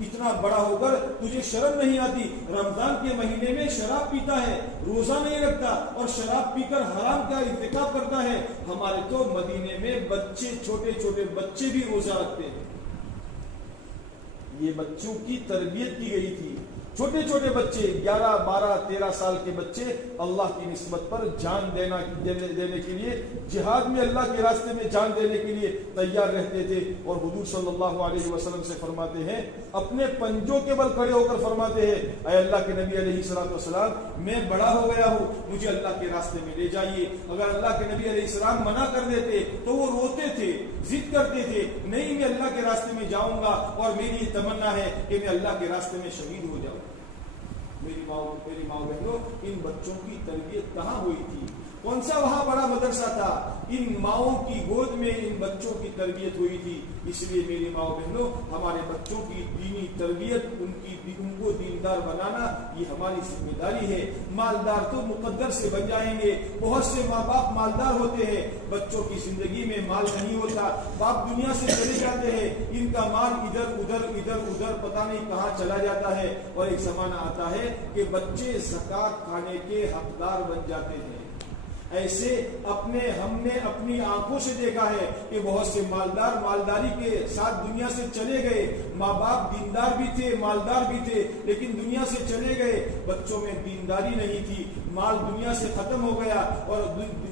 اتنا بڑا ہو کر تجھے شرم نہیں آتی؟ رمضان کے مہینے میں شراب پیتا ہے، روزہ نہیں رکھتا اور شراب پی کر حرام کا ارتکاب کرتا ہے۔ ہمارے تو مدینے میں بچے، چھوٹے چھوٹے بچے بھی روزہ رکھتے ہیں۔ یہ بچوں کی تربیت کی گئی تھی۔ چھوٹے چھوٹے بچے 11, 12, 13 سال کے بچے اللہ کی نسبت پر جان دینے کے لیے، جہاد میں اللہ کے راستے میں جان دینے کے لیے تیار رہتے تھے۔ اور حضور صلی اللہ علیہ وسلم سے فرماتے ہیں، اپنے پنجوں کے بل کھڑے ہو کر فرماتے ہیں، اے اللہ کے نبی علیہ الصلوۃ والسلام، میں بڑا ہو گیا ہوں، مجھے اللہ کے راستے میں لے جائیے۔ اگر اللہ کے نبی علیہ السلام منع کر دیتے تو وہ روتے تھے، ضد کرتے تھے، نہیں میں اللہ کے راستے میں جاؤں گا اور میری یہ تمنا ہے کہ میں اللہ کے راستے میں شہید ہو جاؤں۔ میری ماں بہنوں، ان بچوں کی تربیت کہاں ہوئی تھی؟ کون سا وہاں بڑا مدرسہ تھا؟ ان ماؤں کی گود میں ان بچوں کی تربیت ہوئی تھی۔ اس لیے میری ماں بہنوں، ہمارے بچوں کی دینی تربیت، ان کو دیندار بنانا یہ ہماری ذمہ داری ہے۔ مالدار تو مقدر سے بن جائیں گے، بہت سے ماں باپ مالدار ہوتے ہیں، بچوں کی زندگی میں مال نہیں ہوتا، باپ دنیا سے چلے جاتے ہیں، ان کا مال ادھر ادھر پتہ نہیں کہاں چلا جاتا ہے، اور ایک زمانہ آتا ہے کہ بچے زکات کھانے کے حقدار بن جاتے ہیں۔ ایسے ہم نے اپنی آنکھوں سے دیکھا ہے کہ بہت سے مالدار مالداری کے ساتھ دنیا سے چلے گئے، ماں باپ دیندار بھی تھے، مالدار بھی تھے، لیکن دنیا سے چلے گئے، بچوں میں دینداری نہیں تھی، مال دنیا سے ختم ہو گیا، اور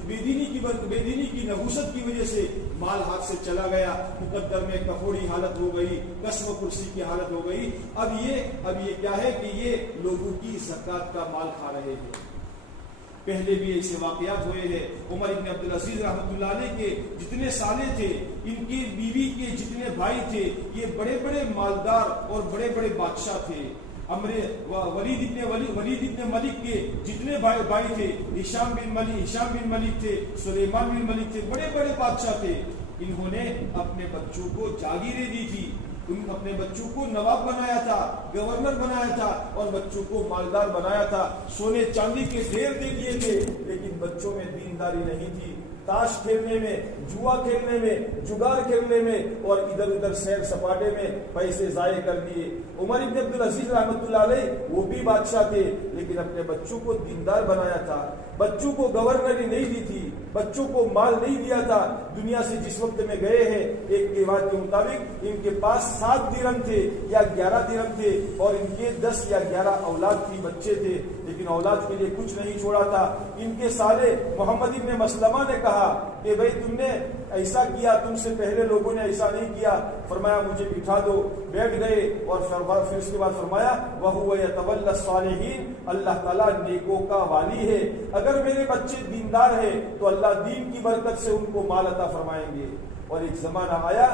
بے دینی کی نحوست کی وجہ سے مال ہاتھ سے چلا گیا، مقدر میں کفوڑی حالت ہو گئی، قسم و کرسی کی حالت ہو گئی۔ اب یہ کیا ہے کہ یہ لوگوں کی زکوٰۃ کا مال کھا رہے ہیں۔ پہلے بھی ایسے واقعات ہوئے ہیں۔ عمر ابن عبدالعزیز رحمۃ اللہ علیہ کے جتنے سالے تھے، ان کی بیوی کے جتنے بھائی تھے، یہ بڑے بڑے مالدار اور بڑے بڑے بادشاہ تھے۔ ولید ابن ملک کے جتنے بھائی تھے، ہشام بن ملک تھے، سلیمان بن ملک تھے، بڑے بڑے بادشاہ تھے۔ انہوں نے اپنے بچوں کو جاگیریں دی تھی، اپنے بچوں کو نواب بنایا تھا، گورنر بنایا تھا، اور بچوں کو مالدار بنایا تھا، سونے چاندی کے ڈھیر دے دیے تھے، لیکن بچوں میں دینداری نہیں تھی۔ تاش کھیلنے میں، جوا کھیلنے میں، جگار کھیلنے میں، اور ادھر ادھر سیر سپاٹے میں پیسے ضائع کر دیے۔ عمر ابن عبدالعزیز رحمۃ اللہ علیہ وہ بھی بادشاہ تھے، لیکن اپنے بچوں کو دیندار بنایا تھا، بچوں کو گورنری نہیں دی تھی، بچوں کو مال نہیں دیا تھا۔ دنیا سے جس وقت میں گئے ہیں، ایک روایت کے مطابق ان کے پاس 7 درہم تھے یا 11 درہم تھے، اور ان کے 10 یا 11 اولاد تھی، بچے تھے، لیکن اولاد کے لیے کچھ نہیں چھوڑا تھا۔ ان کے سالے محمد ابن مسلمہ نے کہا کہ بھائی تم نے ایسا کیا، تم سے پہلے لوگوں نے ایسا نہیں کیا۔ فرمایا مجھے بٹھا دو، بیٹھ گئے، اور پھر اس کے بعد فرمایا وَهُوَ يَتَوَلَّى الصَّالِحِينَ، اللہ تعالیٰ نیکوں کا والی ہے، اگر میرے بچے دیندار ہیں تو اللہ دین کی برکت سے ان کو مال عطا فرمائیں گے۔ اور ایک زمانہ آیا،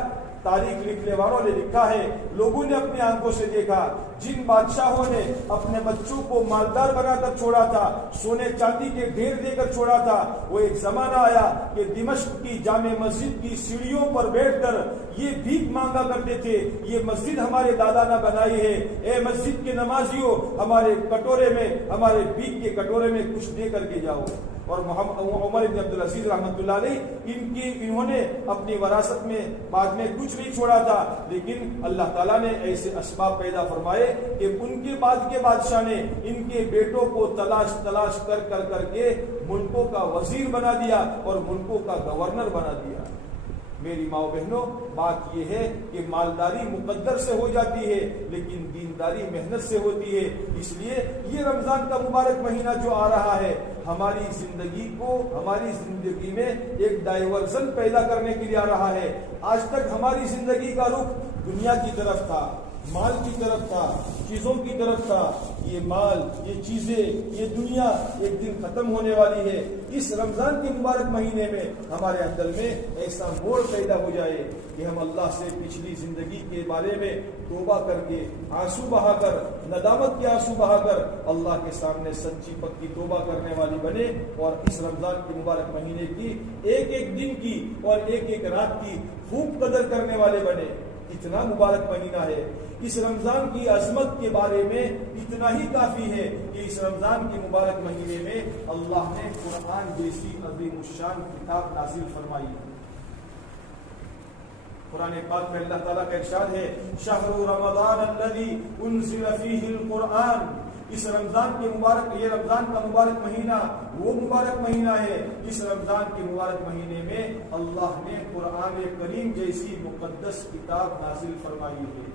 تاریخ لکھنے والوں نے لکھا ہے، لوگوں نے اپنی آنکھوں سے دیکھا، جن بادشاہوں نے اپنے بچوں کو مالدار بنا کر چھوڑا تھا، سونے چاندی کے ڈھیر دے کر چھوڑا تھا، وہ ایک زمانہ آیا کہ دمشق کی جامع مسجد کی سیڑھیوں پر بیٹھ کر یہ بھیک مانگا کرتے تھے، یہ مسجد ہمارے دادا نے بنائی ہے، اے مسجد کے نمازیوں، ہمارے کٹورے میں، ہمارے بھیک کے کٹورے میں کچھ دے کر کے جاؤ۔ اور عمر بن عبدالعزیز رحمۃ اللہ علیہ انہوں نے اپنی وراثت میں بعد میں کچھ نہیں چھوڑا تھا، لیکن اللہ تعالیٰ نے ایسے اسباب پیدا فرمائے کہ ان کے بعد کے بادشاہ نے ان کے بیٹوں کو تلاش کر کے ملکوں کا وزیر بنا دیا اور ملکوں کا گورنر بنا دیا۔ میری ماؤں بہنوں، بات یہ ہے کہ مالداری مقدر سے ہو جاتی ہے، لیکن دینداری محنت سے ہوتی ہے۔ اس لیے یہ رمضان کا مبارک مہینہ جو آ رہا ہے، ہماری زندگی میں ایک ڈائیورژن پیدا کرنے کے لیے آ رہا ہے۔ آج تک ہماری زندگی کا رخ دنیا کی طرف تھا، مال کی طرف تھا، چیزوں کی طرف تھا۔ یہ مال، یہ چیزیں، یہ دنیا ایک دن ختم ہونے والی ہے۔ اس رمضان کے مبارک مہینے میں ہمارے اندر میں ایسا موڑ پیدا ہو جائے کہ ہم اللہ سے پچھلی زندگی کے بارے میں توبہ کر کے، آنسو بہا کر، ندامت کے آنسو بہا کر اللہ کے سامنے سچی پکی توبہ کرنے والی بنے، اور اس رمضان کے مبارک مہینے کی ایک ایک دن کی اور ایک ایک رات کی خوب قدر کرنے والے بنے۔ اتنا مبارک مہینہ ہے، اس رمضان کی عظمت کے بارے میں اتنا ہی کافی ہے کہ اس رمضان کے مبارک مہینے میں اللہ نے قرآن جیسی عظیم الشان کتاب نازل فرمائی ہے۔ قرآن پاک میں اللہ تعالیٰ کا ارشاد ہے، شہر رمضان الذی انزل فیہ القرآن، اس رمضان کے مبارک، یہ رمضان کا مبارک مہینہ وہ مبارک مہینہ ہے، اس رمضان کے مبارک مہینے میں اللہ نے قرآن کریم جیسی مقدس کتاب نازل فرمائی ہے۔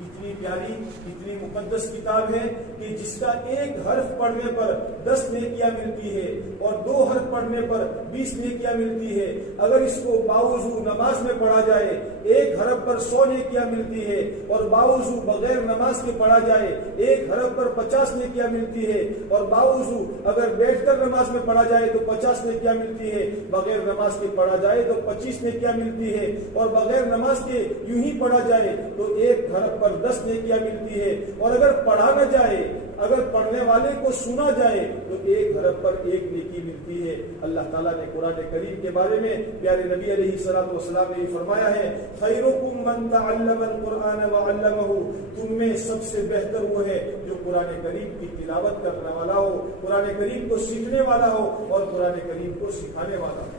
اتنی پیاری، اتنی مقدس کتاب ہے کہ جس کا ایک حرف پڑھنے پر 10 نیکیاں ملتی ہے، اور 2 حرف پڑھنے پر 20 نیکیاں ملتی ہے۔ اگر اس کو باوضو نماز میں پڑھا جائے، ایک حرف پر 100 نیکیاں ملتی ہے، اور باوضو بغیر نماز کے پڑھا جائے ایک حرف پر 50 نیکیاں ملتی ہے، اور باوضو اگر بیٹھ کر نماز میں پڑھا جائے تو 50 نیکیاں ملتی ہے، بغیر نماز کے پڑھا جائے تو 25 نیکیاں ملتی ہے، اور بغیر نماز کے یوں ہی پڑھا جائے تو ایک حرف پر 10 نیکیاں ملتی ہے، اور اگر پڑھا نہ جائے، اگر پڑھنے والے کو سنا جائے تو ایک حرف پر 1 نیکی ملتی ہے۔ اللہ تعالیٰ نے قرآن کریم کے بارے میں پیارے نبی علیہ الصلوۃ والسلام نے فرمایا ہے، خیرکم من تعلم القرآن وعلمہ، تم میں سب سے بہتر وہ ہے جو قرآن کریم کی تلاوت کرنے والا ہو، قرآن کریم کو سیکھنے والا ہو، اور قرآن کریم کو سکھانے والا ہو۔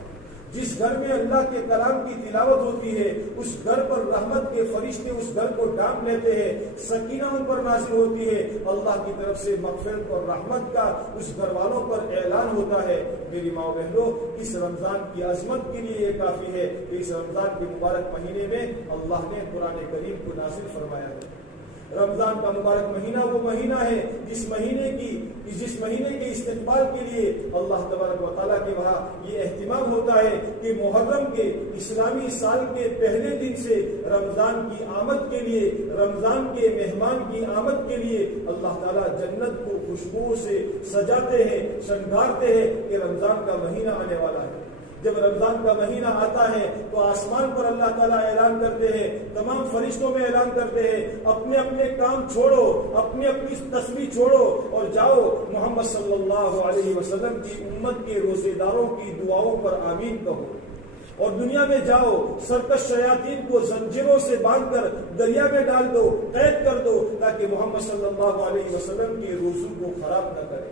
جس گھر میں اللہ کے کلام کی تلاوت ہوتی ہے اس گھر پر رحمت کے فرشتے اس گھر کو ڈھانپ لیتے ہیں، سکینہ ان پر نازل ہوتی ہے، اللہ کی طرف سے مغفرت اور رحمت کا اس گھر والوں پر اعلان ہوتا ہے۔ میری ماں بہنوں، اس رمضان کی عظمت کے لیے یہ کافی ہے کہ اس رمضان کے مبارک مہینے میں اللہ نے قرآن کریم کو نازل فرمایا ہے۔ رمضان کا مبارک مہینہ وہ مہینہ ہے جس مہینے کے استقبال کے لیے اللہ تبارک و تعالیٰ کے وہاں یہ اہتمام ہوتا ہے کہ محرم کے اسلامی سال کے پہلے دن سے رمضان کی آمد کے لیے، رمضان کے مہمان کی آمد کے لیے اللہ تعالیٰ جنت کو خوشبو سے سجاتے ہیں، شنگارتے ہیں کہ رمضان کا مہینہ آنے والا ہے۔ جب رمضان کا مہینہ آتا ہے تو آسمان پر اللہ تعالیٰ اعلان کرتے ہیں، تمام فرشتوں میں اعلان کرتے ہیں، اپنے اپنے کام چھوڑو، اپنی اپنی تسبیح چھوڑو اور جاؤ محمد صلی اللہ علیہ وسلم کی امت کے روزے داروں کی دعاؤں پر آمین کہو، اور دنیا میں جاؤ سرکش شیاطین کو زنجیروں سے باندھ کر دریا میں ڈال دو، قید کر دو، تاکہ محمد صلی اللہ علیہ وسلم کے روزوں کو خراب نہ کرے۔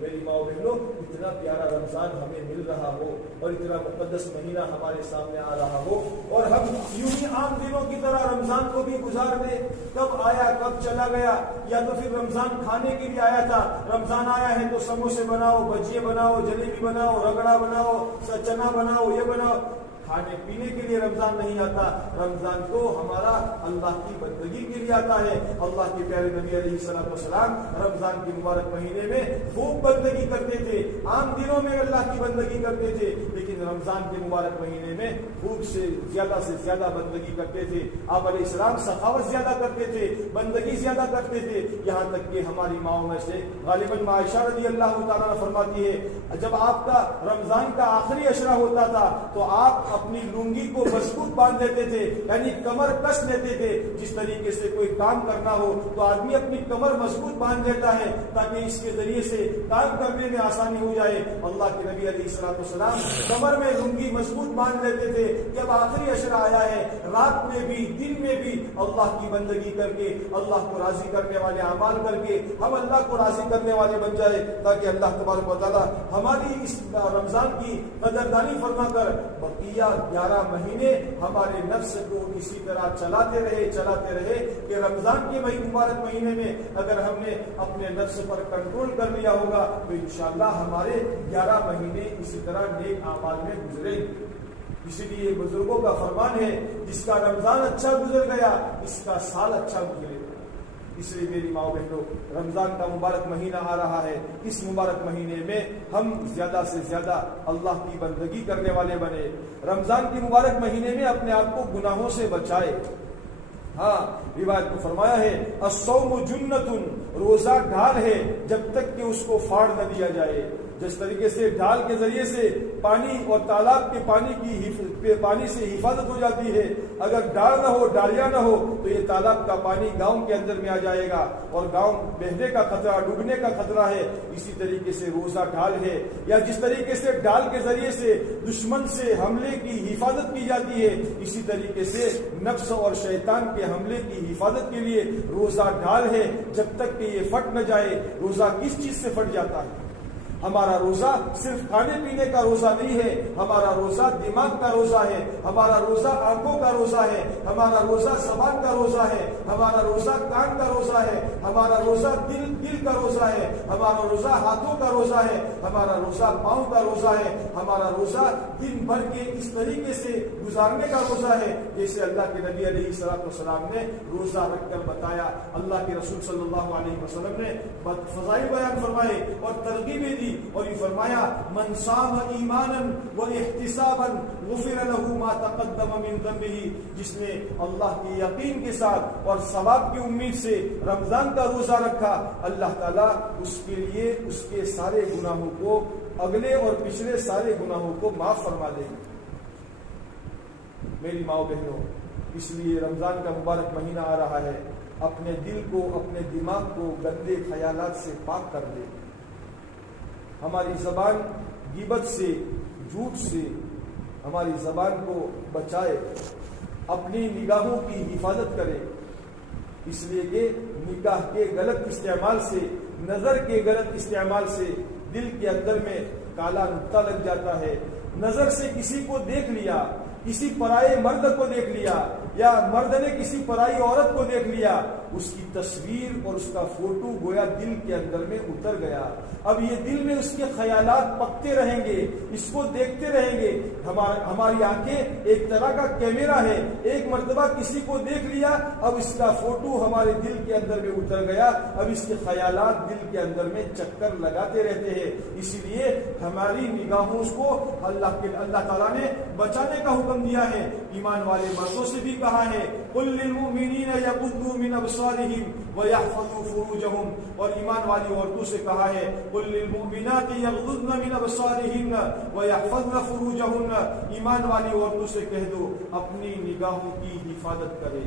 میری ماں بہنوں، اتنا پیارا رمضان ہمیں مل رہا ہو اور اتنا مقدس مہینہ ہمارے سامنے آ رہا ہو اور ہم یوں ہی عام دنوں کی طرح رمضان کو بھی گزار دیں، کب آیا کب چلا گیا، یا تو پھر رمضان کھانے کے لیے آیا تھا، رمضان آیا ہے تو سموسے بناؤ، بجیے بناؤ، جلیبی بناؤ، رگڑا بناؤ، چنا بناؤ، یہ بناؤ۔ کھانے پینے کے لیے رمضان نہیں آتا، رمضان تو ہمارا اللہ کی بندگی کے لیے آتا ہے۔ اللہ کے پیارے نبی علیہ الصلوۃ والسلام رمضان کے مبارک مہینے میں خوب بندگی کرتے تھے، عام دنوں میں اللہ کی بندگی کرتے تھے، لیکن رمضان کے مبارک مہینے میں خوب سے زیادہ بندگی کرتے تھے۔ آپ علیہ السلام سخاوت زیادہ کرتے تھے، بندگی زیادہ کرتے تھے، یہاں تک کہ ہماری ماؤں میں سے غالباً عائشہ رضی اللہ تعالیٰ فرماتی ہے جب آپ کا رمضان کا آخری عشرہ ہوتا تھا تو آپ اپنی لنگی کو مضبوط باندھ لیتے تھے، یعنی کمر کس لیتے تھے۔ جس طریقے سے کوئی کام کرنا ہو تو آدمی اپنی کمر مضبوط باندھ لیتا ہے تاکہ اس کے ذریعے سے کام کرنے میں آسانی ہو جائے۔ اللہ کے نبی علیہ الصلوۃ والسلام کمر میں لنگی مضبوط باندھ لیتے تھے کہ اب آخری عشرہ آیا ہے، رات میں بھی دن میں بھی اللہ کی بندگی کر کے، اللہ کو راضی کرنے والے اعمال کر کے ہم اللہ کو راضی کرنے والے بن جائے، تاکہ اللہ تبارک و تعالیٰ ہماری اس رمضان کی قدردانی فرما کر بقیہ 11 مہینے ہمارے نفس کو اسی طرح چلاتے رہے کہ رمضان کے مبارک مہینے میں اگر ہم نے اپنے نفس پر کنٹرول کر لیا ہوگا تو انشاءاللہ ہمارے 11 مہینے اسی طرح نیک اعمال میں گزریں گے۔ اسی لیے بزرگوں کا فرمان ہے جس کا رمضان اچھا گزر گیا اس کا سال اچھا گزرے گا۔ اس لیے میری ماں بہنوں، رمضان کا مبارک مہینہ آ رہا ہے، اس مبارک مہینے میں ہم زیادہ سے زیادہ اللہ کی بندگی کرنے والے بنے۔ رمضان کے مبارک مہینے میں اپنے آپ کو گناہوں سے بچائے۔ ہاں، روایت کو فرمایا ہے الصوم جنۃ، روزہ ڈھال ہے جب تک کہ اس کو پھاڑ نہ دیا جائے۔ جس طریقے سے ڈھال کے ذریعے سے پانی اور تالاب کے پانی سے حفاظت ہو جاتی ہے، اگر ڈال نہ ہو، ڈالیاں نہ ہو تو یہ تالاب کا پانی گاؤں کے اندر میں آ جائے گا اور گاؤں بہنے کا خطرہ، ڈوبنے کا خطرہ ہے۔ اسی طریقے سے روزہ ڈھال ہے، یا جس طریقے سے ڈال کے ذریعے سے دشمن سے حملے کی حفاظت کی جاتی ہے، اسی طریقے سے نفس اور شیطان کے حملے کی حفاظت کے لیے روزہ ڈھال ہے جب تک کہ یہ پھٹ نہ جائے۔ روزہ کس چیز سے پھٹ جاتا ہے؟ ہمارا روزہ صرف کھانے پینے کا روزہ نہیں ہے، ہمارا روزہ دماغ کا روزہ ہے، ہمارا روزہ آنکھوں کا روزہ ہے، ہمارا روزہ زبان کا روزہ ہے، ہمارا روزہ کان کا روزہ ہے، ہمارا روزہ دل کا روزہ ہے، ہمارا روزہ ہاتھوں کا روزہ ہے، ہمارا روزہ پاؤں کا روزہ ہے، ہمارا روزہ دن بھر کے اس طریقے سے گزارنے کا روزہ ہے جیسے اللہ کے نبی علیہ الصلوۃ والسلام نے روزہ رکھ کر بتایا۔ اللہ کے رسول صلی اللہ علیہ وسلم نے فضائل بیان فرمائے اور ترغیبیں دی اور یہ فرمایا من صام ایمانا و احتسابا غفر له ما تقدم من ذنبه، جس نے اللہ کے یقین کے ساتھ اور ثواب کی امید سے رمضان کا روزہ رکھا، اللہ تعالیٰ اس کے لیے اس کے سارے گناہوں کو، اگلے اور پچھلے سارے گناہوں کو معاف فرما دے گا۔ میری ماؤں بہنوں، اس لیے رمضان کا مبارک مہینہ آ رہا ہے، اپنے دل کو، اپنے دماغ کو گندے خیالات سے پاک کر دے، ہماری زبان غیبت سے، جھوٹ سے ہماری زبان کو بچائے، اپنی نگاہوں کی حفاظت کرے، اس لیے کہ نگاہ کے غلط استعمال سے، نظر کے غلط استعمال سے دل کے اندر میں کالا نقطہ لگ جاتا ہے، نظر سے کسی کو دیکھ لیا، کسی پرائے مرد کو دیکھ لیا، یا مرد نے کسی پرائی عورت کو دیکھ لیا، اس کی تصویر اور اس کا فوٹو گویا دل کے اندر میں اتر گیا۔ اب یہ دل میں اس کے خیالات پکتے رہیں گے، اس کو دیکھتے رہیں گے۔ ہماری آنکھیں ایک طرح کا کیمرہ ہے، ایک مرتبہ کسی کو دیکھ لیا، اب اس کا فوٹو ہمارے دل کے اندر میں اتر گیا، اب اس کے خیالات دل کے اندر میں چکر لگاتے رہتے ہیں۔ اسی لیے ہماری نگاہوں کو اللہ تعالیٰ نے بچانے کا حکم دیا ہے۔ ایمان والے مردوں سے بھی کہا ہے قل للمؤمنین یغضوا من ابصارهم ویحفظوا فروجهم، اور ایمان والی عورتوں سے کہا ہے قل للمؤمنات یغضضن من ابصارهن ویحفظن فروجهن، ایمان والی عورتوں سے کہہ دو اپنی نگاہوں کی حفاظت کرے۔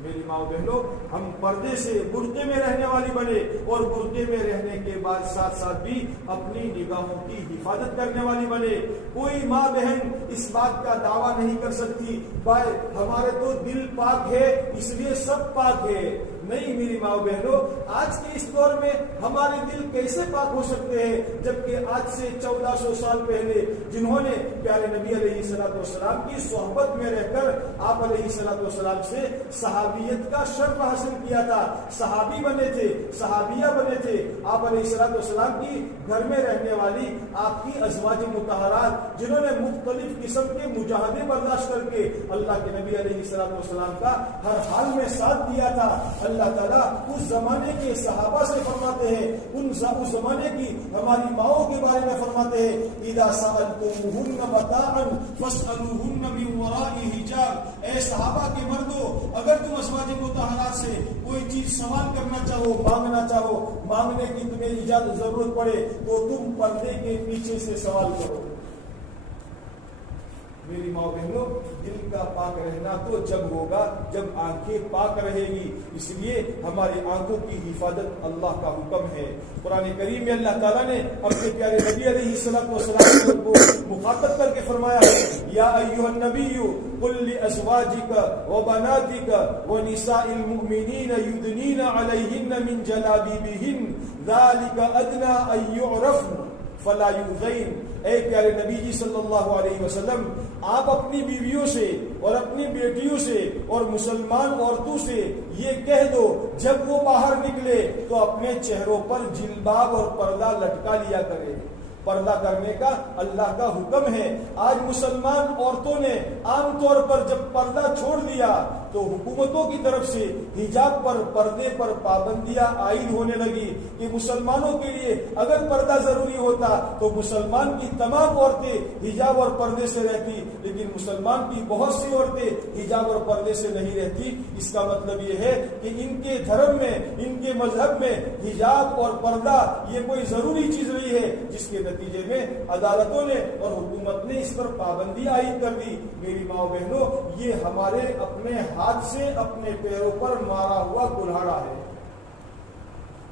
میری ماں بہنوں، ہم پردے سے برقعے میں رہنے والی بنے، اور برقعے میں رہنے کے بعد ساتھ ساتھ بھی اپنی نگاہوں کی حفاظت کرنے والی بنے۔ کوئی ماں بہن اس بات کا دعویٰ نہیں کر سکتی بھائی ہمارے تو دل پاک ہے اس لیے سب پاک ہے۔ نہیں میری ماں بہنوں، آج کے اس دور میں ہمارے دل کیسے پاک ہو سکتے ہیں جبکہ آج سے 1400 سال پہلے جنہوں نے پیارے نبی علیہ السلام کی صحبت میں رہ کر آپ علیہ السلام سے صحابیت کا شرف حاصل کیا تھا، صحابی بنے تھے، صحابیہ بنے تھے، آپ علیہ السلام کی گھر میں رہنے والی آپ کی ازواج مطہرات جنہوں نے مختلف قسم کے مجاہدے برداشت کر کے اللہ کے نبی علیہ السلام کا ہر حال میں ساتھ دیا تھا۔ اللہ تعالیٰ اس زمانے کے صحابہ سے فرماتے ہیں، اس زمانے کی ہماری ماؤں کے بارے میں فرماتے ہیں اذا سألتموهن متاعا فاسألوهن من وراء حجاب، اے صحابہ کے مردوں اگر تم ازواج مطہرات سے کوئی چیز سوال کرنا چاہو، مانگنا چاہو، مانگنے کی تمہیں اجازت ضرورت پڑے تو تم پردے کے پیچھے سے سوال کرو۔ میری ماں بہنوں، دل کا پاک رہنا تو جب ہوگا جب آنکھیں پاک رہے گی، اس لیے ہماری آنکھوں کی حفاظت اللہ کا حکم ہے۔ قرآن کریم میں اللہ تعالیٰ نے اپنے پیارے نبی علیہ السلام کو مخاطب کر کے فرمایا ہے یا ایھا النبی قل لأزواجك وبناتك ونساء المؤمنین یدنین علیہن من جلابیبہن ذلک ادنی ان یعرفن فلا یؤذین۔ اے پیارے نبی جی صلی اللہ علیہ وسلم، آپ اپنی بیویوں سے اور اپنی بیٹیوں سے اور مسلمان عورتوں سے یہ کہہ دو جب وہ باہر نکلے تو اپنے چہروں پر جلباب اور پردہ لٹکا لیا کرے۔ پردہ کرنے کا اللہ کا حکم ہے۔ آج مسلمان عورتوں نے عام طور پر جب پردہ چھوڑ دیا تو حکومتوں کی طرف سے حجاب پر، پردے پر پابندیاں عائد ہونے لگی کہ مسلمانوں کے لیے اگر پردہ ضروری ہوتا تو مسلمان کی تمام عورتیں حجاب اور پردے سے رہتی، لیکن مسلمان کی بہت سی عورتیں حجاب اور پردے سے نہیں رہتی۔ اس کا مطلب یہ ہے کہ ان کے دھرم میں، ان کے مذہب میں حجاب اور پردہ یہ کوئی ضروری چیز نہیں ہے، جس کے نتیجے میں عدالتوں نے اور حکومت نے اس پر پابندی عائد کر دی۔ میری ماؤں بہنوں، یہ ہمارے اپنے ہاتھ سے اپنے پیروں پر مارا ہوا کلہاڑا ہے۔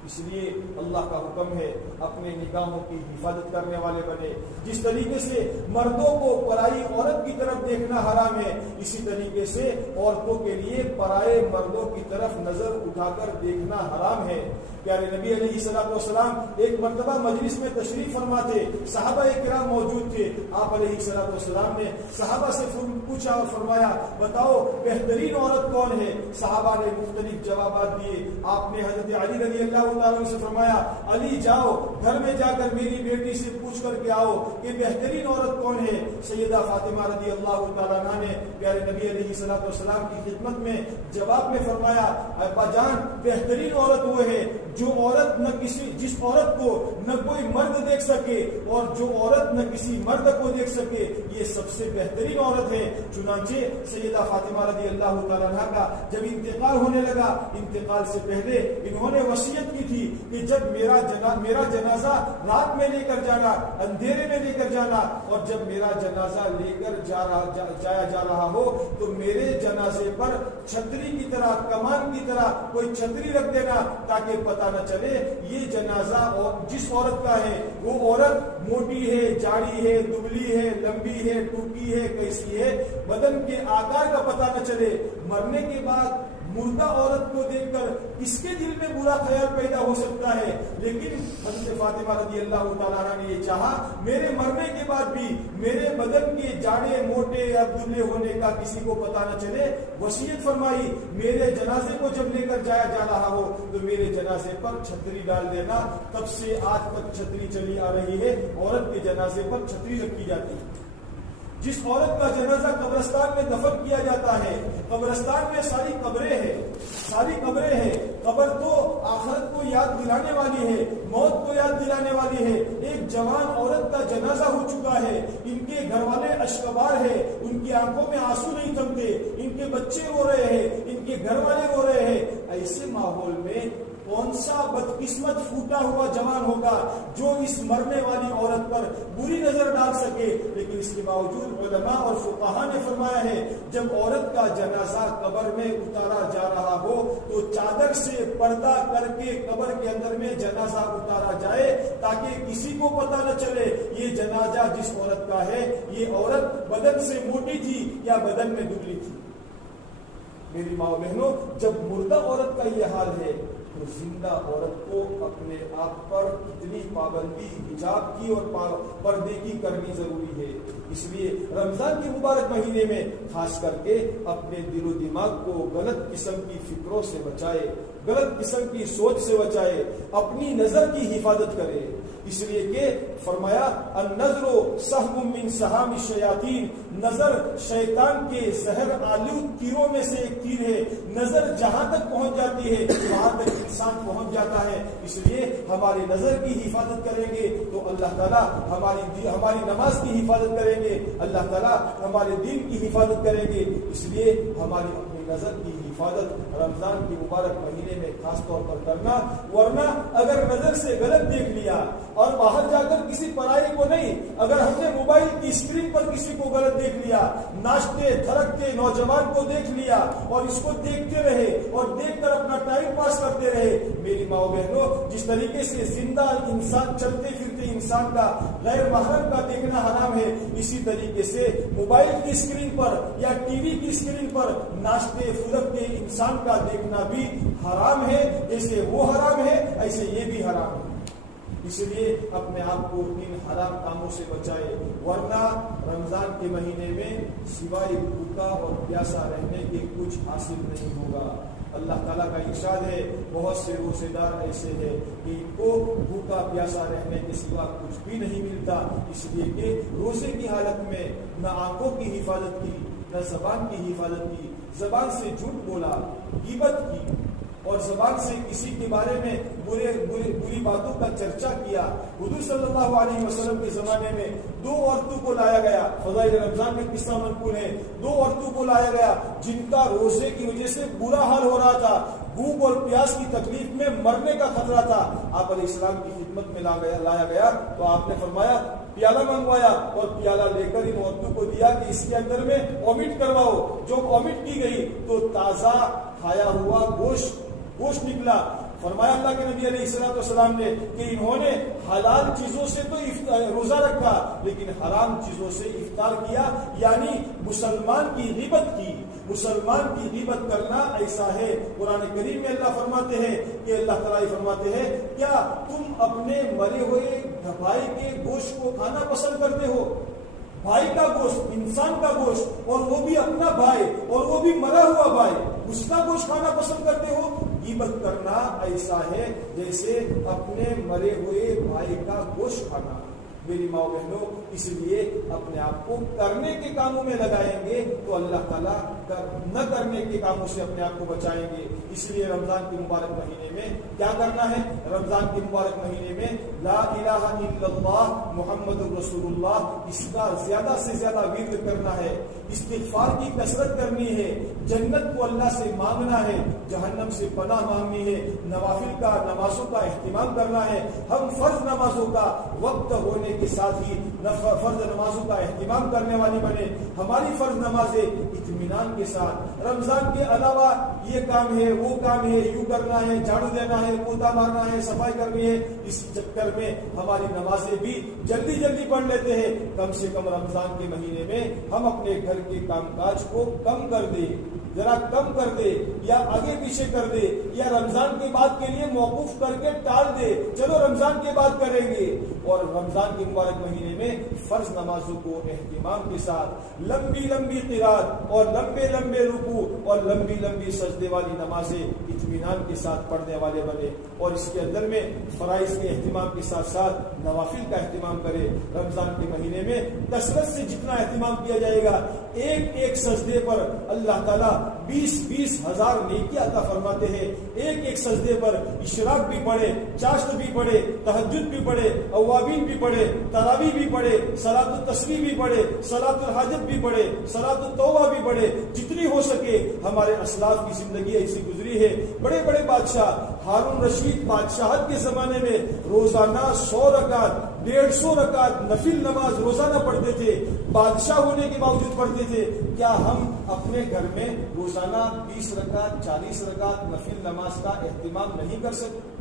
اس لیے اللہ کا حکم ہے اپنے نگاہوں کی حفاظت کرنے والے بنے۔ جس طریقے سے مردوں کو پرائی عورت کی طرف دیکھنا حرام ہے، اسی طریقے سے عورتوں کے لیے پرائے مردوں کی طرف نظر اٹھا کر دیکھنا حرام ہے۔ پیارے نبی علیہ السلام ایک مرتبہ مجلس میں تشریف فرما تھے، صحابہ کرام موجود تھے۔ آپ علیہ السلام نے صحابہ سے پوچھا اور فرمایا بتاؤ بہترین عورت کون ہے؟ صحابہ نے مختلف جوابات دیے۔ آپ نے حضرت علی رضی اللہ تعالیٰ سے فرمایا علی جاؤ گھر میں جا کر میری بیٹی سے پوچھ کر کے آؤ کہ بہترین عورت کون ہے۔ سیدہ فاطمہ رضی اللہ تعالیٰ عنہا نے پیارے نبی علیہ السلام کی خدمت میں جواب میں فرمایا ابا جان بہترین عورت وہ ہے جو عورت جس عورت کو نہ کوئی مرد دیکھ سکے اور جو عورت نہ کسی مرد کو دیکھ سکے، یہ سب سے بہترین عورت ہے۔ چنانچہ سیدہ فاطمہ رضی اللہ تعالیٰ عنہا کا جب انتقال ہونے لگا، انتقال سے پہلے انہوں نے وصیت کی تھی کہ جب میرا جنازہ رات میں لے کر جانا، اندھیرے میں لے کر جانا، اور جب میرا جنازہ لے کر جایا جا رہا ہو تو میرے جنازے پر چھتری کی طرح، کمان کی طرح کوئی چھتری رکھ دینا تاکہ پتہ نہ چلے یہ جنازہ اور جس عورت کا ہے وہ عورت موٹی ہے، جاڑی ہے، دبلی ہے، لمبی ہے، ٹوٹی ہے، کیسی ہے، بدن کے آکار کا پتہ نہ چلے۔ مرنے کے بعد مردہ عورت کو دیکھ کر کس کے دل میں برا خیال پیدا ہو سکتا ہے، لیکن حضرت فاطمہ رضی اللہ تعالیٰ عنہ نے یہ چاہا میرے مرنے کے بعد بھی میرے بدن کے جاڑے موٹے یا دبلے ہونے کا کسی کو پتہ نہ چلے۔ وصیت فرمائی میرے جنازے کو جب لے کر جایا جا رہا ہو تو میرے جنازے پر چھتری ڈال دینا۔ تب سے آج تک چھتری چلی آ رہی ہے، عورت کے جنازے پر چھتری رکھی جاتی ہے۔ جس عورت کا جنازہ قبرستان میں دفن کیا جاتا ہے، قبرستان میں ساری قبریں ہیں، قبر تو آخرت کو یاد دلانے والی ہے، موت کو یاد دلانے والی ہے۔ ایک جوان عورت کا جنازہ ہو چکا ہے، ان کے گھر والے اشکبار ہیں، ان کی آنکھوں میں آنسو نہیں تھمتے، ان کے بچے رو رہے ہیں، ان کے گھر والے رو رہے ہیں۔ ایسے ماحول میں کون سا بدقسمت پھوٹا ہوا جوان ہوگا جو اس مرنے والی عورت پر بری نظر ڈال سکے؟ لیکن اس کے باوجود علماء اور فقہاء نے فرمایا ہے جب عورت کا جنازہ قبر میں اتارا جا رہا ہو تو چادر سے پردہ کر کے قبر کے اندر میں جنازہ اتارا جائے تاکہ کسی کو پتہ نہ چلے یہ جنازہ جس عورت کا ہے یہ عورت بدن سے موٹی تھی یا بدن میں دبلی تھی۔ میری ماں بہنوں، جب مردہ عورت کا یہ حال ہے تو زندہ عورت کو اپنے آپ پر اتنی پابندی حجاب کی اور پردے کی کرنی ضروری ہے۔ اس لیے رمضان کے مبارک مہینے میں خاص کر کے اپنے دل و دماغ کو غلط قسم کی فکروں سے بچائے، غلط قسم کی سوچ سے بچائے، اپنی نظر کی حفاظت کرے۔ اس لیے کہ فرمایا النظر سہم من سہام الشیاطین، نظر شیطان کے زہر آلود تیروں میں سے ایک تیر ہے۔ نظر جہاں تک پہنچ جاتی ہے وہاں تک انسان پہنچ جاتا ہے۔ اس لیے ہماری نظر کی حفاظت کریں گے تو اللہ تعالیٰ ہماری نماز کی حفاظت کریں گے، اللہ تعالیٰ ہمارے دین کی حفاظت کریں گے۔ اس لیے ہماری اپنی نظر کی حفاظت رمضان کے مبارک مہینے میں خاص طور پر کرنا، ورنہ اگر نظر سے غلط دیکھ لیا اور باہر جا کر کسی پرائی کو نہیں، اگر ہم نے موبائل کی اسکرین پر کسی کو غلط دیکھ لیا، ناچتے تھرکتے نوجوان کو دیکھ لیا اور اس کو دیکھتے رہے اور دیکھ کر اپنا ٹائم پاس کرتے رہے، میری ماں بہنوں جس طریقے سے زندہ انسان چلتے پھرتے انسان کا غیر محرم کا دیکھنا حرام ہے، اسی طریقے سے موبائل کی اسکرین پر یا ٹی وی کی اسکرین پر ناچتے پھرکتے انسان کا دیکھنا بھی حرام ہے۔ جیسے وہ حرام ہے ایسے یہ بھی حرام ہے۔ اس لیے اپنے آپ کو ان حرام کاموں سے بچائے، ورنہ رمضان کے مہینے میں سوائے بھوکا اور پیاسا رہنے کے کچھ حاصل نہیں ہوگا۔ اللہ تعالیٰ کا ارشاد ہے بہت سے روزے دار ایسے ہیں کہ ان کو بھوکا پیاسا رہنے کے سوا کچھ بھی نہیں ملتا، اس لیے کہ روزے کی حالت میں نہ آنکھوں کی حفاظت کی، نہ زبان کی حفاظت کی، زبان سے جھوٹ بولا، غیبت کی اور زبان سے کسی کے بارے میں بری باتوں کا چرچا کیا۔ حضور صلی اللہ علیہ وسلم کے زمانے میں 2 عورتوں کو لایا گیا، فضائل رمضان میں قصہ منقول ہے، 2 عورتوں کو لایا گیا جن کا روزے کی وجہ سے برا حال ہو رہا تھا، بھوک اور پیاس کی تکلیف میں مرنے کا خطرہ تھا۔ آپ علیہ السلام کی خدمت میں لایا گیا تو آپ نے فرمایا پیالہ منگوایا اور پیالہ لے کر ان عورتوں کو دیا کہ اس کے اندر میں وامٹ کرواؤ۔ جو وامٹ کی گئی تو تازہ کھایا ہوا گوشت نکلا۔ فرمایا اللہ کے نبی علیہ السلام نے کہ انہوں نے حلال چیزوں سے تو روزہ رکھا لیکن حرام چیزوں سے افطار کیا، یعنی مسلمان کی غیبت کی۔ مسلمان کی غیبت کرنا ایسا ہے، قرآن کریم میں اللہ فرماتے ہیں کہ اللہ تعالیٰ فرماتے ہیں کیا تم اپنے مرے ہوئے بھائی کے گوشت کو کھانا پسند کرتے ہو؟ بھائی کا گوشت، انسان کا گوشت، اور وہ بھی اپنا بھائی اور وہ بھی مرا ہوا بھائی، اس کا گوشت کھانا پسند کرتے ہو؟ غیبت کرنا ایسا ہے جیسے اپنے مرے ہوئے بھائی کا گوشت کھانا۔ میری ماں بہنوں اس لیے اپنے آپ کو کرنے کے کاموں میں لگائیں گے تو اللہ تعالیٰ نہ کرنے کے کاموں سے اپنے آپ کو بچائیں گے۔ اس لیے رمضان کے مبارک مہینے میں کیا کرنا ہے؟ رمضان کے مبارک مہینے میں لا الہ الا اللہ محمد رسول اللہ، اس کا زیادہ سے زیادہ ورد کرنا ہے، استغفار کی کثرت کرنی ہے، جنت کو اللہ سے مانگنا ہے، جہنم سے پناہ مانگنی ہے، نوافل کا نمازوں کا اہتمام کرنا ہے، ہم فرض نمازوں کا وقت ہونے کے ساتھ ہی فرض نمازوں کا اہتمام کرنے والی بنے. ہماری فرض نمازیں اطمینان کے ساتھ، رمضان کے علاوہ یہ کام ہے، وہ کام ہے، یوں کرنا ہے، جھاڑو دینا ہے، پوتا مارنا ہے، صفائی کرنی ہے، اس چکر میں ہماری نمازیں بھی جلدی جلدی پڑھ لیتے ہیں. کم سے کم رمضان کے مہینے میں ہم اپنے گھر کے کام کاج کو کم کر دیں، ذرا کم کر دے، یا آگے پیچھے کر دے، یا رمضان کی بات کے لیے موقوف کر کے ٹال دے، چلو رمضان کے بعد کریں گے. اور رمضان کے مبارک مہینے میں فرض نمازوں کو اہتمام کے ساتھ لمبی لمبی قرات اور لمبے لمبے رکوع اور لمبی لمبی سجدے والی نمازیں اطمینان کے ساتھ پڑھنے والے بنے. اور اس کے اندر میں فرائض کے اہتمام کے ساتھ ساتھ نوافل کا اہتمام کرے. رمضان کے مہینے میں کثرت سے جتنا اہتمام کیا جائے گا، ایک ایک سجدے پر اللہ تعالیٰ 20,000 ہزار نیکی عطا فرماتے ہیں. ایک ایک سجدے پر اشراق بھی پڑھے، چاشت بھی پڑھے، تہجد بھی پڑھے، اوابین بھی پڑھے، تراویح بھی پڑھے، صلاۃ التسبیح بھی پڑھے، صلاۃ الحاجت بھی پڑھے، صلاۃ التوبہ بھی پڑھے. جتنی ہو سکے. ہمارے اسلاف کی زندگی ایسی گزری ہے. بڑے بڑے بادشاہ، ہارون رشید بادشاہت کے زمانے میں روزانہ 100 رکعت 150 رکعت نفل نماز روزانہ پڑھتے تھے. بادشاہ ہونے کے باوجود پڑھتے تھے. کیا ہم اپنے گھر میں روزانہ 20 رکعت 40 رکعت نفل نماز کا اہتمام نہیں کر سکتے؟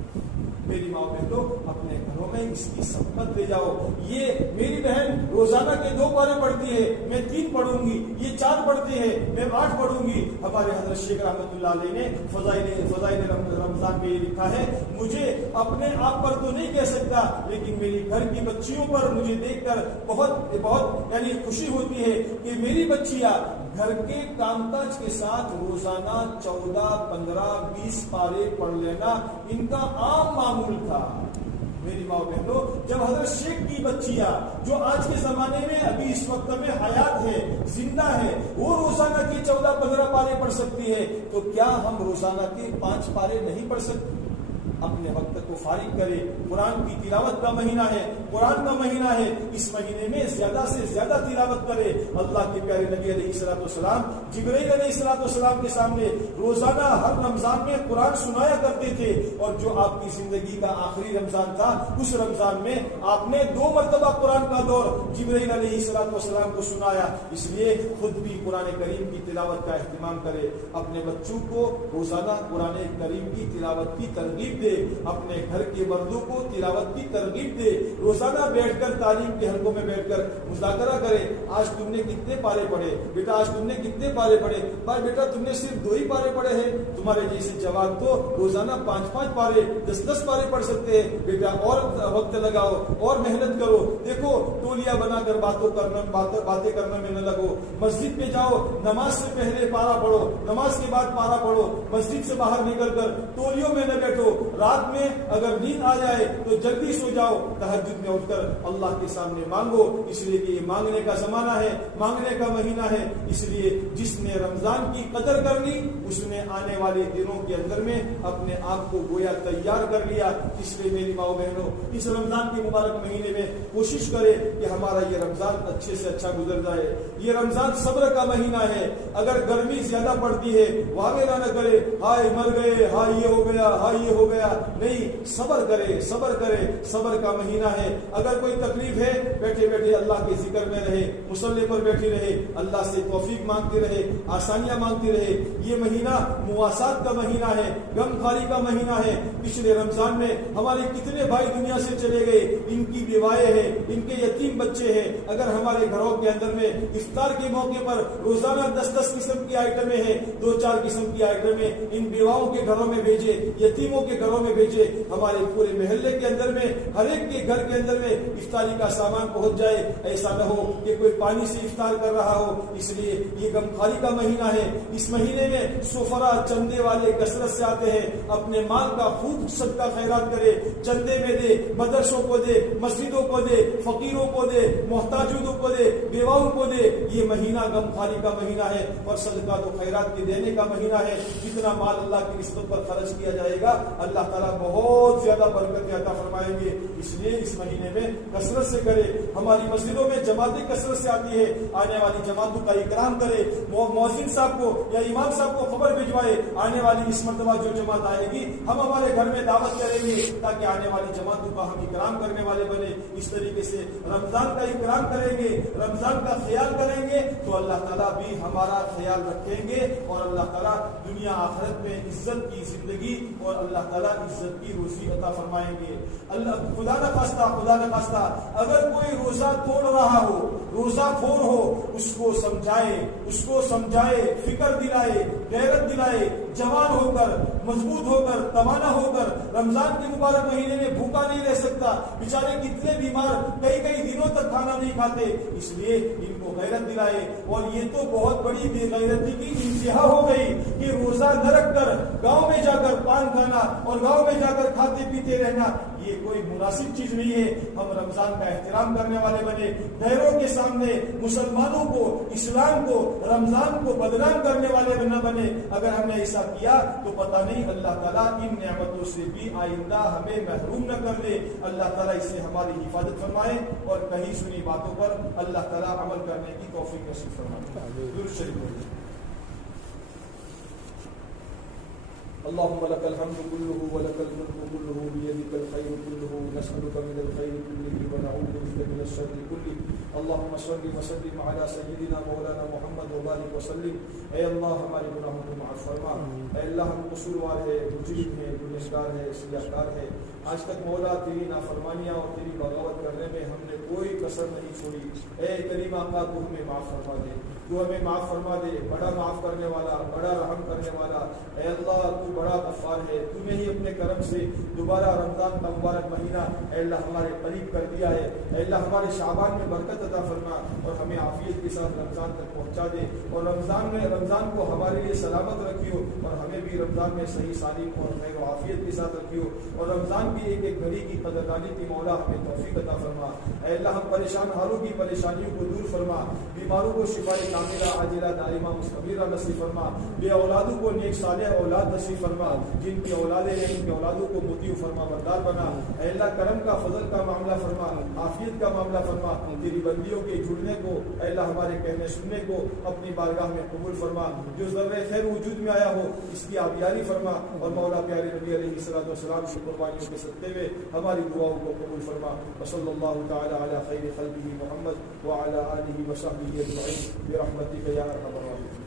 میری ماں بہنوں، اپنے گھروں میں اس کی سبقت لے جاؤ. یہ میری بہن روزانہ کے 2 پارے پڑھتی ہے، میں 3 پڑھوں گی. یہ 4 پڑھتے ہیں، میں 8 پڑھوں گی. ہمارے حضرت شیخ رحمۃ اللہ علیہ نے فضائل رمضان میں یہ لکھا ہے، مجھے اپنے آپ پر تو نہیں کہہ سکتا، لیکن میری گھر کی بچیوں پر مجھے دیکھ کر بہت بہت یعنی خوشی ہوتی ہے کہ میری بچیاں گھر کے کام کاج کے ساتھ روزانہ 14 15 20 پارے پڑھ لینا ان کا عام معمول تھا. میری ماں بہنوں، جب حضرت شیخ کی بچیاں جو آج کے زمانے میں ابھی اس وقت میں حیات ہے، زندہ ہے، وہ روزانہ کے 14 15 پارے پڑھ سکتی ہے، تو کیا ہم روزانہ کے 5 پارے نہیں پڑھ سکتے؟ اپنے وقت کو فارغ کرے. قرآن کی تلاوت کا مہینہ ہے، قرآن کا مہینہ ہے. اس مہینے میں زیادہ سے زیادہ تلاوت کرے. اللہ کے پیارے نبی علیہ الصلوۃ والسلام جبرائیل علیہ الصلوۃ والسلام کے سامنے روزانہ ہر رمضان میں قرآن سنایا کرتے تھے. اور جو آپ کی زندگی کا آخری رمضان تھا، اس رمضان میں آپ نے 2 مرتبہ قرآن کا دور جبرائیل علیہ الصلوۃ والسلام کو سنایا. اس لیے خود بھی قرآن کریم کی تلاوت کا اہتمام کرے. اپنے بچوں کو روزانہ قرآن کریم کی تلاوت کی ترغیب دے. اپنے گھر کے مردوں کو تلاوت کی ترغیب دے. روزانہ بیٹھ کر تعلیم کے حلقوں میں بیٹھ کر مذاکرہ کرے. آج تم نے کتنے پارے پڑھے بیٹا؟ آج تم نے کتنے پارے پڑھے؟ بھائی بیٹا تم نے صرف 2 ہی پارے پڑھے ہیں. تمہارے جیسے جوان تو روزانہ 5 پارے 10 پارے پڑھ سکتے ہیں. بیٹا اور وقت لگاؤ اور محنت کرو. دیکھو ٹولیاں بنا کر باتیں کرنے میں نہ لگو. مسجد میں جاؤ، نماز سے پہلے پارا پڑھو، نماز کے بعد پارا پڑھو. مسجد سے باہر نکل کر ٹولیوں میں نہ بیٹھو. رات میں اگر نیند آ جائے تو جلدی سو جاؤ. تہجد میں اٹھ کر اللہ کے سامنے مانگو، اس لیے کہ یہ مانگنے کا زمانہ ہے، مانگنے کا مہینہ ہے. اس لیے جس نے رمضان کی قدر کر لی، اس نے آنے والے دنوں کے اندر میں اپنے آپ کو گویا تیار کر لیا. اس لیے میری ماؤں بہنوں، اس رمضان کے مبارک مہینے میں کوشش کرے کہ ہمارا یہ رمضان اچھے سے اچھا گزر جائے. یہ رمضان صبر کا مہینہ ہے. اگر گرمی زیادہ پڑتی ہے واغیرہ نہ کرے، ہائے مر گئے، ہائے یہ ہو گیا، ہائے یہ ہو گیا. نہیں، صبر کرے، صبر کرے. صبر کا مہینہ ہے. اگر کوئی تکلیف ہے، بیٹھے بیٹھے اللہ کے ذکر میں رہے، مصلی پر بیٹھی رہے، اللہ سے توفیق مانگتے رہے، آسانیاں مانگتے رہے. یہ مہینہ مواسات کا مہینہ ہے، غم خاری کا مہینہ ہے. پچھلے رمضان میں ہمارے کتنے بھائی دنیا سے چلے گئے، ان کی بیوائیں ہیں، ان کے یتیم بچے ہیں. اگر ہمارے گھروں کے اندر میں افطار کے موقع پر روزانہ 10 قسم کی آئٹمیں ہیں، 2-4 قسم کی آئٹمیں ان بیواؤں کے گھروں میں بھیجے، یتیموں کے گھروں میں بھیجے. ہمارے پورے محلے کے اندر میں ہر ایک کے گھر کے اندر میں افطاری کا سامان پہنچ جائے. ایسا نہ ہو کہ کوئی پانی سے افطار کر رہا ہو. اس لیے یہ غمخواری کا مہینہ ہے. اس مہینے میں سفرا چندے والے کثرت سے آتے ہیں. اپنے مال کا خوب صدقہ خیرات کرے، چندے میں دے، مدرسوں کو دے، مسجدوں کو دے، فقیروں کو دے، محتاجوں کو دے، بیواؤں کو دے. یہ مہینہ غمخواری کا مہینہ ہے اور صدقہ و خیرات کے دینے کا مہینہ ہے. جتنا مال اللہ کی نسبت پر خرچ کیا جائے گا، اللہ اللہ تعالیٰ بہت زیادہ برکت عطا فرمائیں گے. اس لیے اس مہینے میں کثرت سے کرے. ہماری مسجدوں میں جماعتیں کثرت سے آتی ہے, آنے والی جماعتوں کا اکرام کرے. مؤذن صاحب کو یا امام صاحب کو خبر بھجوائے آنے والی اس مرتبہ جو جماعت آئے گی ہم ہمارے گھر میں دعوت کریں گے, تاکہ آنے والی جماعتوں کا ہم اکرام کرنے والے بنے. اس طریقے سے رمضان کا اکرام کریں گے, رمضان کا خیال کریں گے تو اللہ تعالیٰ بھی ہمارا خیال رکھیں گے, اور اللہ تعالیٰ دنیا آخرت میں عزت کی زندگی اور اللہ تعالیٰ عزت کی روزی عطا فرمائیں گے. اللہ خدا نہ خواستہ اگر کوئی روزہ توڑ رہا ہو, روزہ خور ہو, اس کو سمجھائے, فکر دلائے, غیرت دلائے, جوان ہو کر, مضبوط ہو کر, توانا ہو کر رمضان کے مبارک مہینے میں بھوکا نہیں رہ سکتا. بیچارے کتنے بیمار کئی دنوں تک کھانا نہیں کھاتے, اس لیے ان کو غیرت دلائے. اور یہ تو بہت بڑی بے غیرتی کی انتہا ہو گئی کہ روزہ نہ رکھ کر گاؤں میں جا کر پان کھانا اور گاؤں میں جا کر کھاتے پیتے رہنا, یہ کوئی مناسب چیز نہیں ہے. ہم رمضان کا احترام کرنے والے بنے. غیروں کے سامنے مسلمانوں کو, اسلام کو, رمضان کو بدنام کرنے والے نہ بنے. اگر ہم نے ایسا کیا تو پتہ نہیں اللہ تعالیٰ ان نعمتوں سے بھی آئندہ ہمیں محروم نہ کر دے. اللہ تعالیٰ اس سے ہماری حفاظت فرمائے اور کہیں سنی باتوں پر اللہ تعالیٰ عمل کرنے کی توفیق نصیب فرمائے. درود شریف پڑھیے. اللهم لك الحمد كله ولك الملك كله بيدك الخير كله نسألك من الخير كله ونعوذ بك من الشر كله. اللهم صل وسلم على سيدنا مولانا محمد وبارك وسلم. اے اللہ ہمارے گناہوں کو معاف فرما. اے اللہ ہم قصوروار ہے, مجرم ہے, گنہگار ہے, سیاہکار ہے. آج تک مولا تیری نافرمانیاں اور تیری بغاوت کرنے میں ہم نے کوئی کسر نہیں چھوڑی. اے کریم آقا تو ہمیں معاف فرما دے, تو ہمیں معاف فرما دے. بڑا معاف کرنے والا, بڑا رحم کرنے والا. اے اللہ تو بڑا غفار ہے, تو نے ہی اپنے کرم سے دوبارہ رمضان کا مبارک مہینہ اے اللہ ہمارے قریب کر دیا ہے. اے اللہ ہمارے شعبان میں برکت عطا فرما اور ہمیں عافیت کے ساتھ رمضان تک پہنچا دے, اور رمضان کو ہمارے لیے سلامت رکھیو, اور ہمیں بھی رمضان میں صحیح سالم اور خیر و عافیت کے ساتھ رکھیو, اور رمضان کی ایک ایک گھڑی کی قدردانی کی مولا ہمیں توفیق عطا فرما. اے اللہ ہم پریشان حالوں کی پریشانیوں کو دور فرما, بیماروں کو شفاء کاملہ عاجلہ دائمہ مستمرہ نصیب فرما, بے اولادوں کو نیک صالح اولاد نصیب فرما, جن کی اولادیں ہیں ان کی اولادوں کو مطیع فرما بردار بنا. اے اللہ کرم کا فضل کا معاملہ فرما, عافیت کا معاملہ فرما. تیری بندیوں کے جڑنے کو اے اللہ ہمارے کہنے سننے کو اپنی بارگاہ میں قبول فرما. جو ذرہ خیر وجود میں آیا ہو اس کی آبیاری فرما, اور مولا پیارے نبی علیہ الصلوۃ والسلام کی قربانیوں کے صدقے میں ہماری دعاؤں کو قبول فرما. وصلی اللہ تعالی علی خیر خلقہ محمد وعلی آلہ وصحبہ اجمعین برحمتک یا ارحم الراحمین.